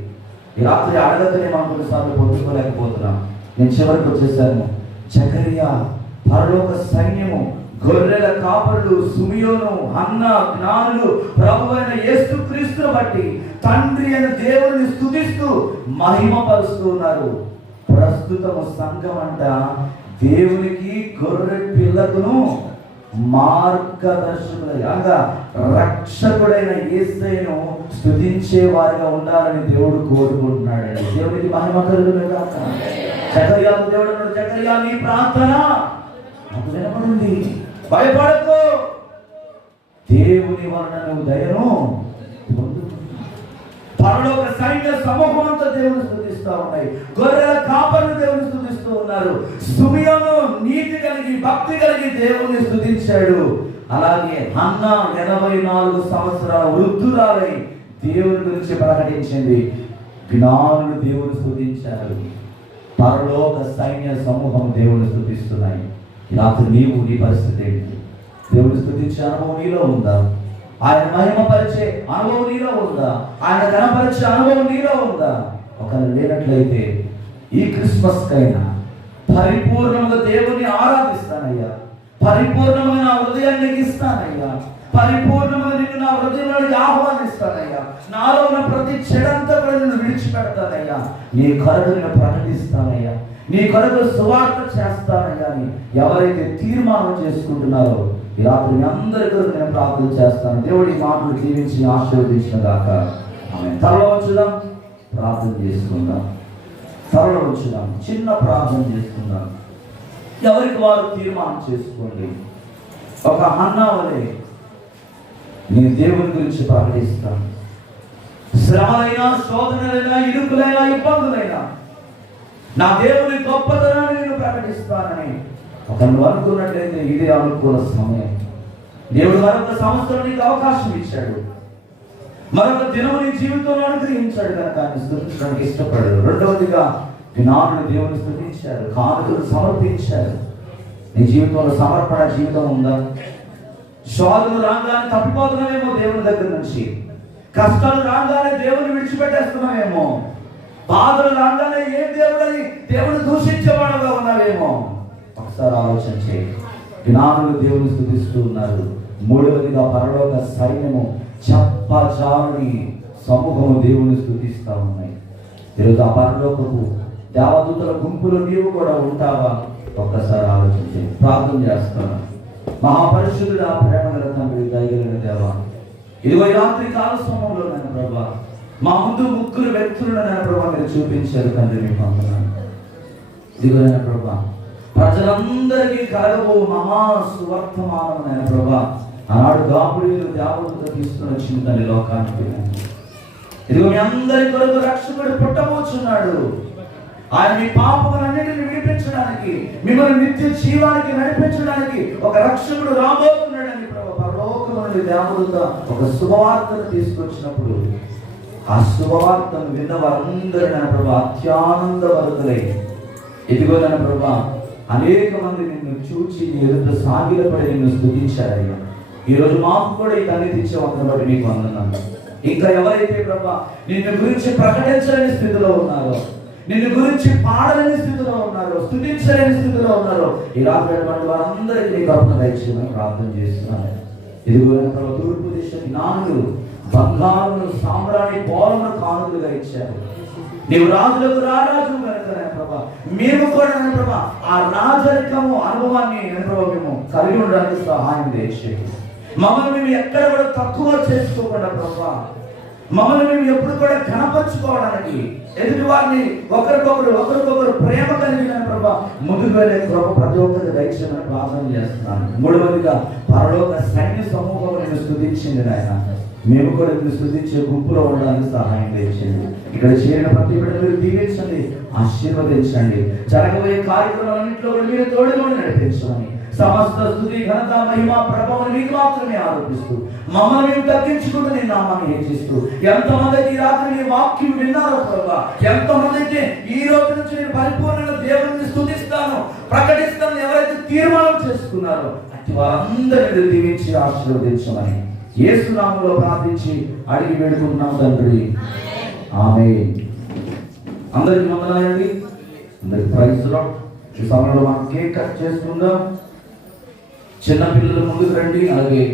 ఈ రాత్రి అడగతనే మనం కొన్నిసార్లు పొందుకోలేకపోతున్నాం. నేను చివరికి వచ్చేసాను. జకరియా, పరలోక సైన్యము, గొర్రెల కాపరులు, సుమియోను, హన్న, జ్ఞానులు ప్రభువైన యేసుక్రీస్తును బట్టి తండ్రి అయిన దేవుని స్తుతిస్తూ మహిమపరుస్తూ ఉన్నారు. ప్రస్తుతము సంఘం అంట దేవునికి గొర్రె పిల్లకును మార్గదర్శకులై అనగా రక్షకుడైన యేసయ్యను స్తుతించే వారిగా ఉండాలని దేవుడు కోరుకుంటున్నాడు. దేవునికి మహిమ కలుగుగాక. జకర్యాకు దేవుడు అన్నాడు, జకర్యా నీ ప్రార్థన నాకు వినపడింది, భయపడకు, దేవుని వలన నువ్వు దయను పొందు. పరలోక సైన్య సమూహం అంతా దేవుని స్తుతిస్తూ ఉన్నాయి. గొర్రెల కాపరులు దేవుని స్తుతిస్తూ ఉన్నారు. సుమియోను నీతి కలిగి భక్తి కలిగి దేవుని స్తుతించాడు. అలాగే హన్నా 84 సంవత్సరాల వృద్ధురాలై దేవుని గురించి ప్రకటించింది. జ్ఞానులు దేవుని స్తుతించారు. పరలోక సైన్య సమూహం దేవుని స్తుతిస్తున్నాయి. రాత్రి నీవు నీ పరిస్థితి ఏంటి? దేవుని స్తుతించే అనుభవం నీలో ఉందా? ఆయన మహిమపరిచే అనుభవం నీలో ఉందా? ఆయన కనపరిచే అనుభవం నీలో ఉందా? ఒకవేళ లేనట్లయితే ఈ క్రిస్మస్ కైనా పరిపూర్ణంగా దేవుని ఆరాధిస్తానయ్యా, పరిపూర్ణంగా నా హృదయాన్ని ఇస్తానయ్యా, పరిపూర్ణంగా నిన్ను నా హృదయంలోకి ఆహ్వానిస్తానయ్యా, నాలో ఉన్న ప్రతి చెడంతా కూడా నిన్ను విడిచిపెడతానయ్యా, నీ కొరకు నేను ప్రకటిస్తానయ్యా, నీ కొరకు సువార్త చేస్తానయ్యా అని ఎవరైతే తీర్మానం చేసుకుంటున్నారో ఈ రాత్రి మీ అందరి కొరకు నేను ప్రార్థన చేస్తాను. దేవుడి మాటలు దీవించి ఆశీర్వదించిన గాక. ఆమేన్. తలలో ఉంచుదాం, ప్రార్థన చేసుకుందాం. తలలో ఉంచుదాం, చిన్న ప్రార్థన చేసుకుందాం. ఎవరికి వారు తీర్మానం చేసుకోండి. ఒక హన్నా వలె నేను దేవుని గురించి ప్రకటిస్తాను. శ్రమలైనా, శోధనలైనా, ఇరుకులైనా, ఇబ్బందులైనా నా దేవుని గొప్పతనాన్ని నేను ప్రకటిస్తానని ఒక నువ్వు అనుకున్నట్లయితే ఇదే అనుకూల సమయం. దేవుడు మరొక సంవత్సరం నీకు అవకాశం ఇచ్చాడు, మరొక దినము నీ జీవితంలో అనుగ్రహించాడు కనుక ఆయన స్తుతించడానికి ఇష్టపడాడు. రెండవదిగా జ్ఞానులు దేవుని స్తుతించారు, కానుకలు సమర్పించారు. నీ జీవితంలో సమర్పణ జీవితం ఉందా? శోధనలు రాగానే తప్పిపోతున్నామేమో దేవుని దగ్గర నుంచి, కష్టాలు రాగానే దేవుని విడిచిపెట్టేస్తున్నామేమో, బాధలు రాగానే ఏం దేవుడని దేవుని దూషించేవాడుగా ఉన్నావేమో. ఒకసారి ఆలోచన చేయండి. జ్ఞానులు దేవుని స్తుతిస్తూ ఉన్నారు. మూడవదిగా పరలోక సైన్యము చెప్పజాలని సమూహము దేవుని స్తుతిస్తూ ఉన్నాయి. ఈరోజు ఆ పరలోకపు దేవదూతల గుంపులో నీవు కూడా ఉంటావా? ఒక్కసారి ఆలోచన చేయండి. ప్రార్థన చేస్తాను. మహాపరిశుద్ధుడు, ఆ ప్రేమ గల తండ్రి, దయగలిగిన దేవా, ఇదిగో ఈ రాత్రి కాల సమయంలో నేను ప్రభా మా ముందు 3 వ్యక్తులను నేను ప్రభా మీరు చూపించారు తండ్రి. మీకు వందనాలు. ఇదిగో నేను ప్రభా ప్రజలందరికీ కలగబో మహా సువర్తమానం నేను ప్రభా ఆనాడు గాబుడీలు దేవదూత తీసుకుని వచ్చింది తండ్రి లోకానికి. ఇదిగో మీ అందరి కొరకు రక్షకుడు పుట్టబోచున్నాడు. ఆయన మీ పాపములన్నిటిని విడిపించడానికి, మిమ్మల్ని నిత్య జీవానికి నడిపించడానికి ఒక రక్షకుడు రాబోతున్నాడని ప్రభా పరలోకం నుండి దేవదూత ఒక శుభవార్తను తీసుకొచ్చినప్పుడు ఆ శుభవార్తను విన్న వారందరూ నా ప్రభా అత్యానందవరుతులై ఇదిగో నా ప్రభా అనేక మంది నిన్ను చూచి నీ ఎదుట సాగిలపడి నిన్ను స్తుతించారయ్యా. ఈరోజు మాకు కూడా ఈ తల్లి తెచ్చే వందను బట్టి మీకు వందనాలు. ఇంకా ఎవరైతే ప్రభా నిన్ను గురించి ప్రకటించలేని స్థితిలో ఉన్నారో, నిన్ను గురించి పాడలేని స్థితిలో ఉన్నారో, స్తుతించలేని స్థితిలో ఉన్నారో, ఈ రాత్రి వారందరికీ నీ కరుణ దయచేయమని ప్రార్థన చేస్తున్నాను. ఇదిగో ప్రభా తూర్పు దిశ జ్ఞానులు బంగారును, సామ్రాణి, పోలమును కానుకలుగా ఇచ్చారు. నీవు రాజులకు రారాజు కనుక ప్రభా మేము కూడా ప్రభా ఆ రాజరికము అనుభవాన్ని ప్రభా మేము కలిగి ఉండడానికి సహాయం చేయండి. మమ్మల్ని మేము ఎక్కడ కూడా తక్కువ చేసుకోకుండా ప్రభా మమ్మల్ని మేము ఎప్పుడు కూడా కనపరుచుకోవడానికి, ఎదుటి వారిని ఒకరికొకరు ప్రేమ కలిగిన ప్రభా ముందుకు వెళ్ళే కృప ప్రతి ఒక్కరికి దయచేయమని ప్రార్థన చేస్తున్నాను. మూడవదిగా పరలోక సైన్య సమూహం నేను స్తుతించింది నాయన. మేము కూడా మీరు స్తుతించే గుంపులో ఉండడానికి సహాయం చేయండి. ఇక్కడ చేరిన ప్రతి బిడ్డ మీరు దీవించండి, ఆశీర్వదించండి. జరగబోయే కార్యక్రమాలన్నింటిలో కూడా మీరు తోడుగా నడిపించమని, సమస్త స్తుతి, ఘనత, మహిమ, ప్రభావం మీకు మాత్రమే ఆరోపిస్తూ మమ్మల్ని మేము తగ్గించుకుంటూ నీ నామాన్ని హెచ్చిస్తూ ఎంతమంది అయితే ఈ రాత్రి నీ వాక్యం విన్నారో ప్రభా, ఎంతమంది అయితే ఈ రోజు నుంచి నేను పరిపూర్ణంగా దేవుడిని స్తుతిస్తాను, ప్రకటిస్తాను ఎవరైతే తీర్మానం చేసుకున్నారో అట్టి వారందరినీ దీవించి ఆశీర్వదించమని యేసు నామములో ప్రార్థించి అడిగి వేడుకుంటున్నాం తండ్రి. ఆమేన్. అందరికి వందనాలండి. అందరికి ప్రైజ్ లార్డ్. ఈ సమయంలో మనం కేక్ కట్ చేసుకుందాం. చిన్న పిల్లలు ముందుకు రండి. అలాగే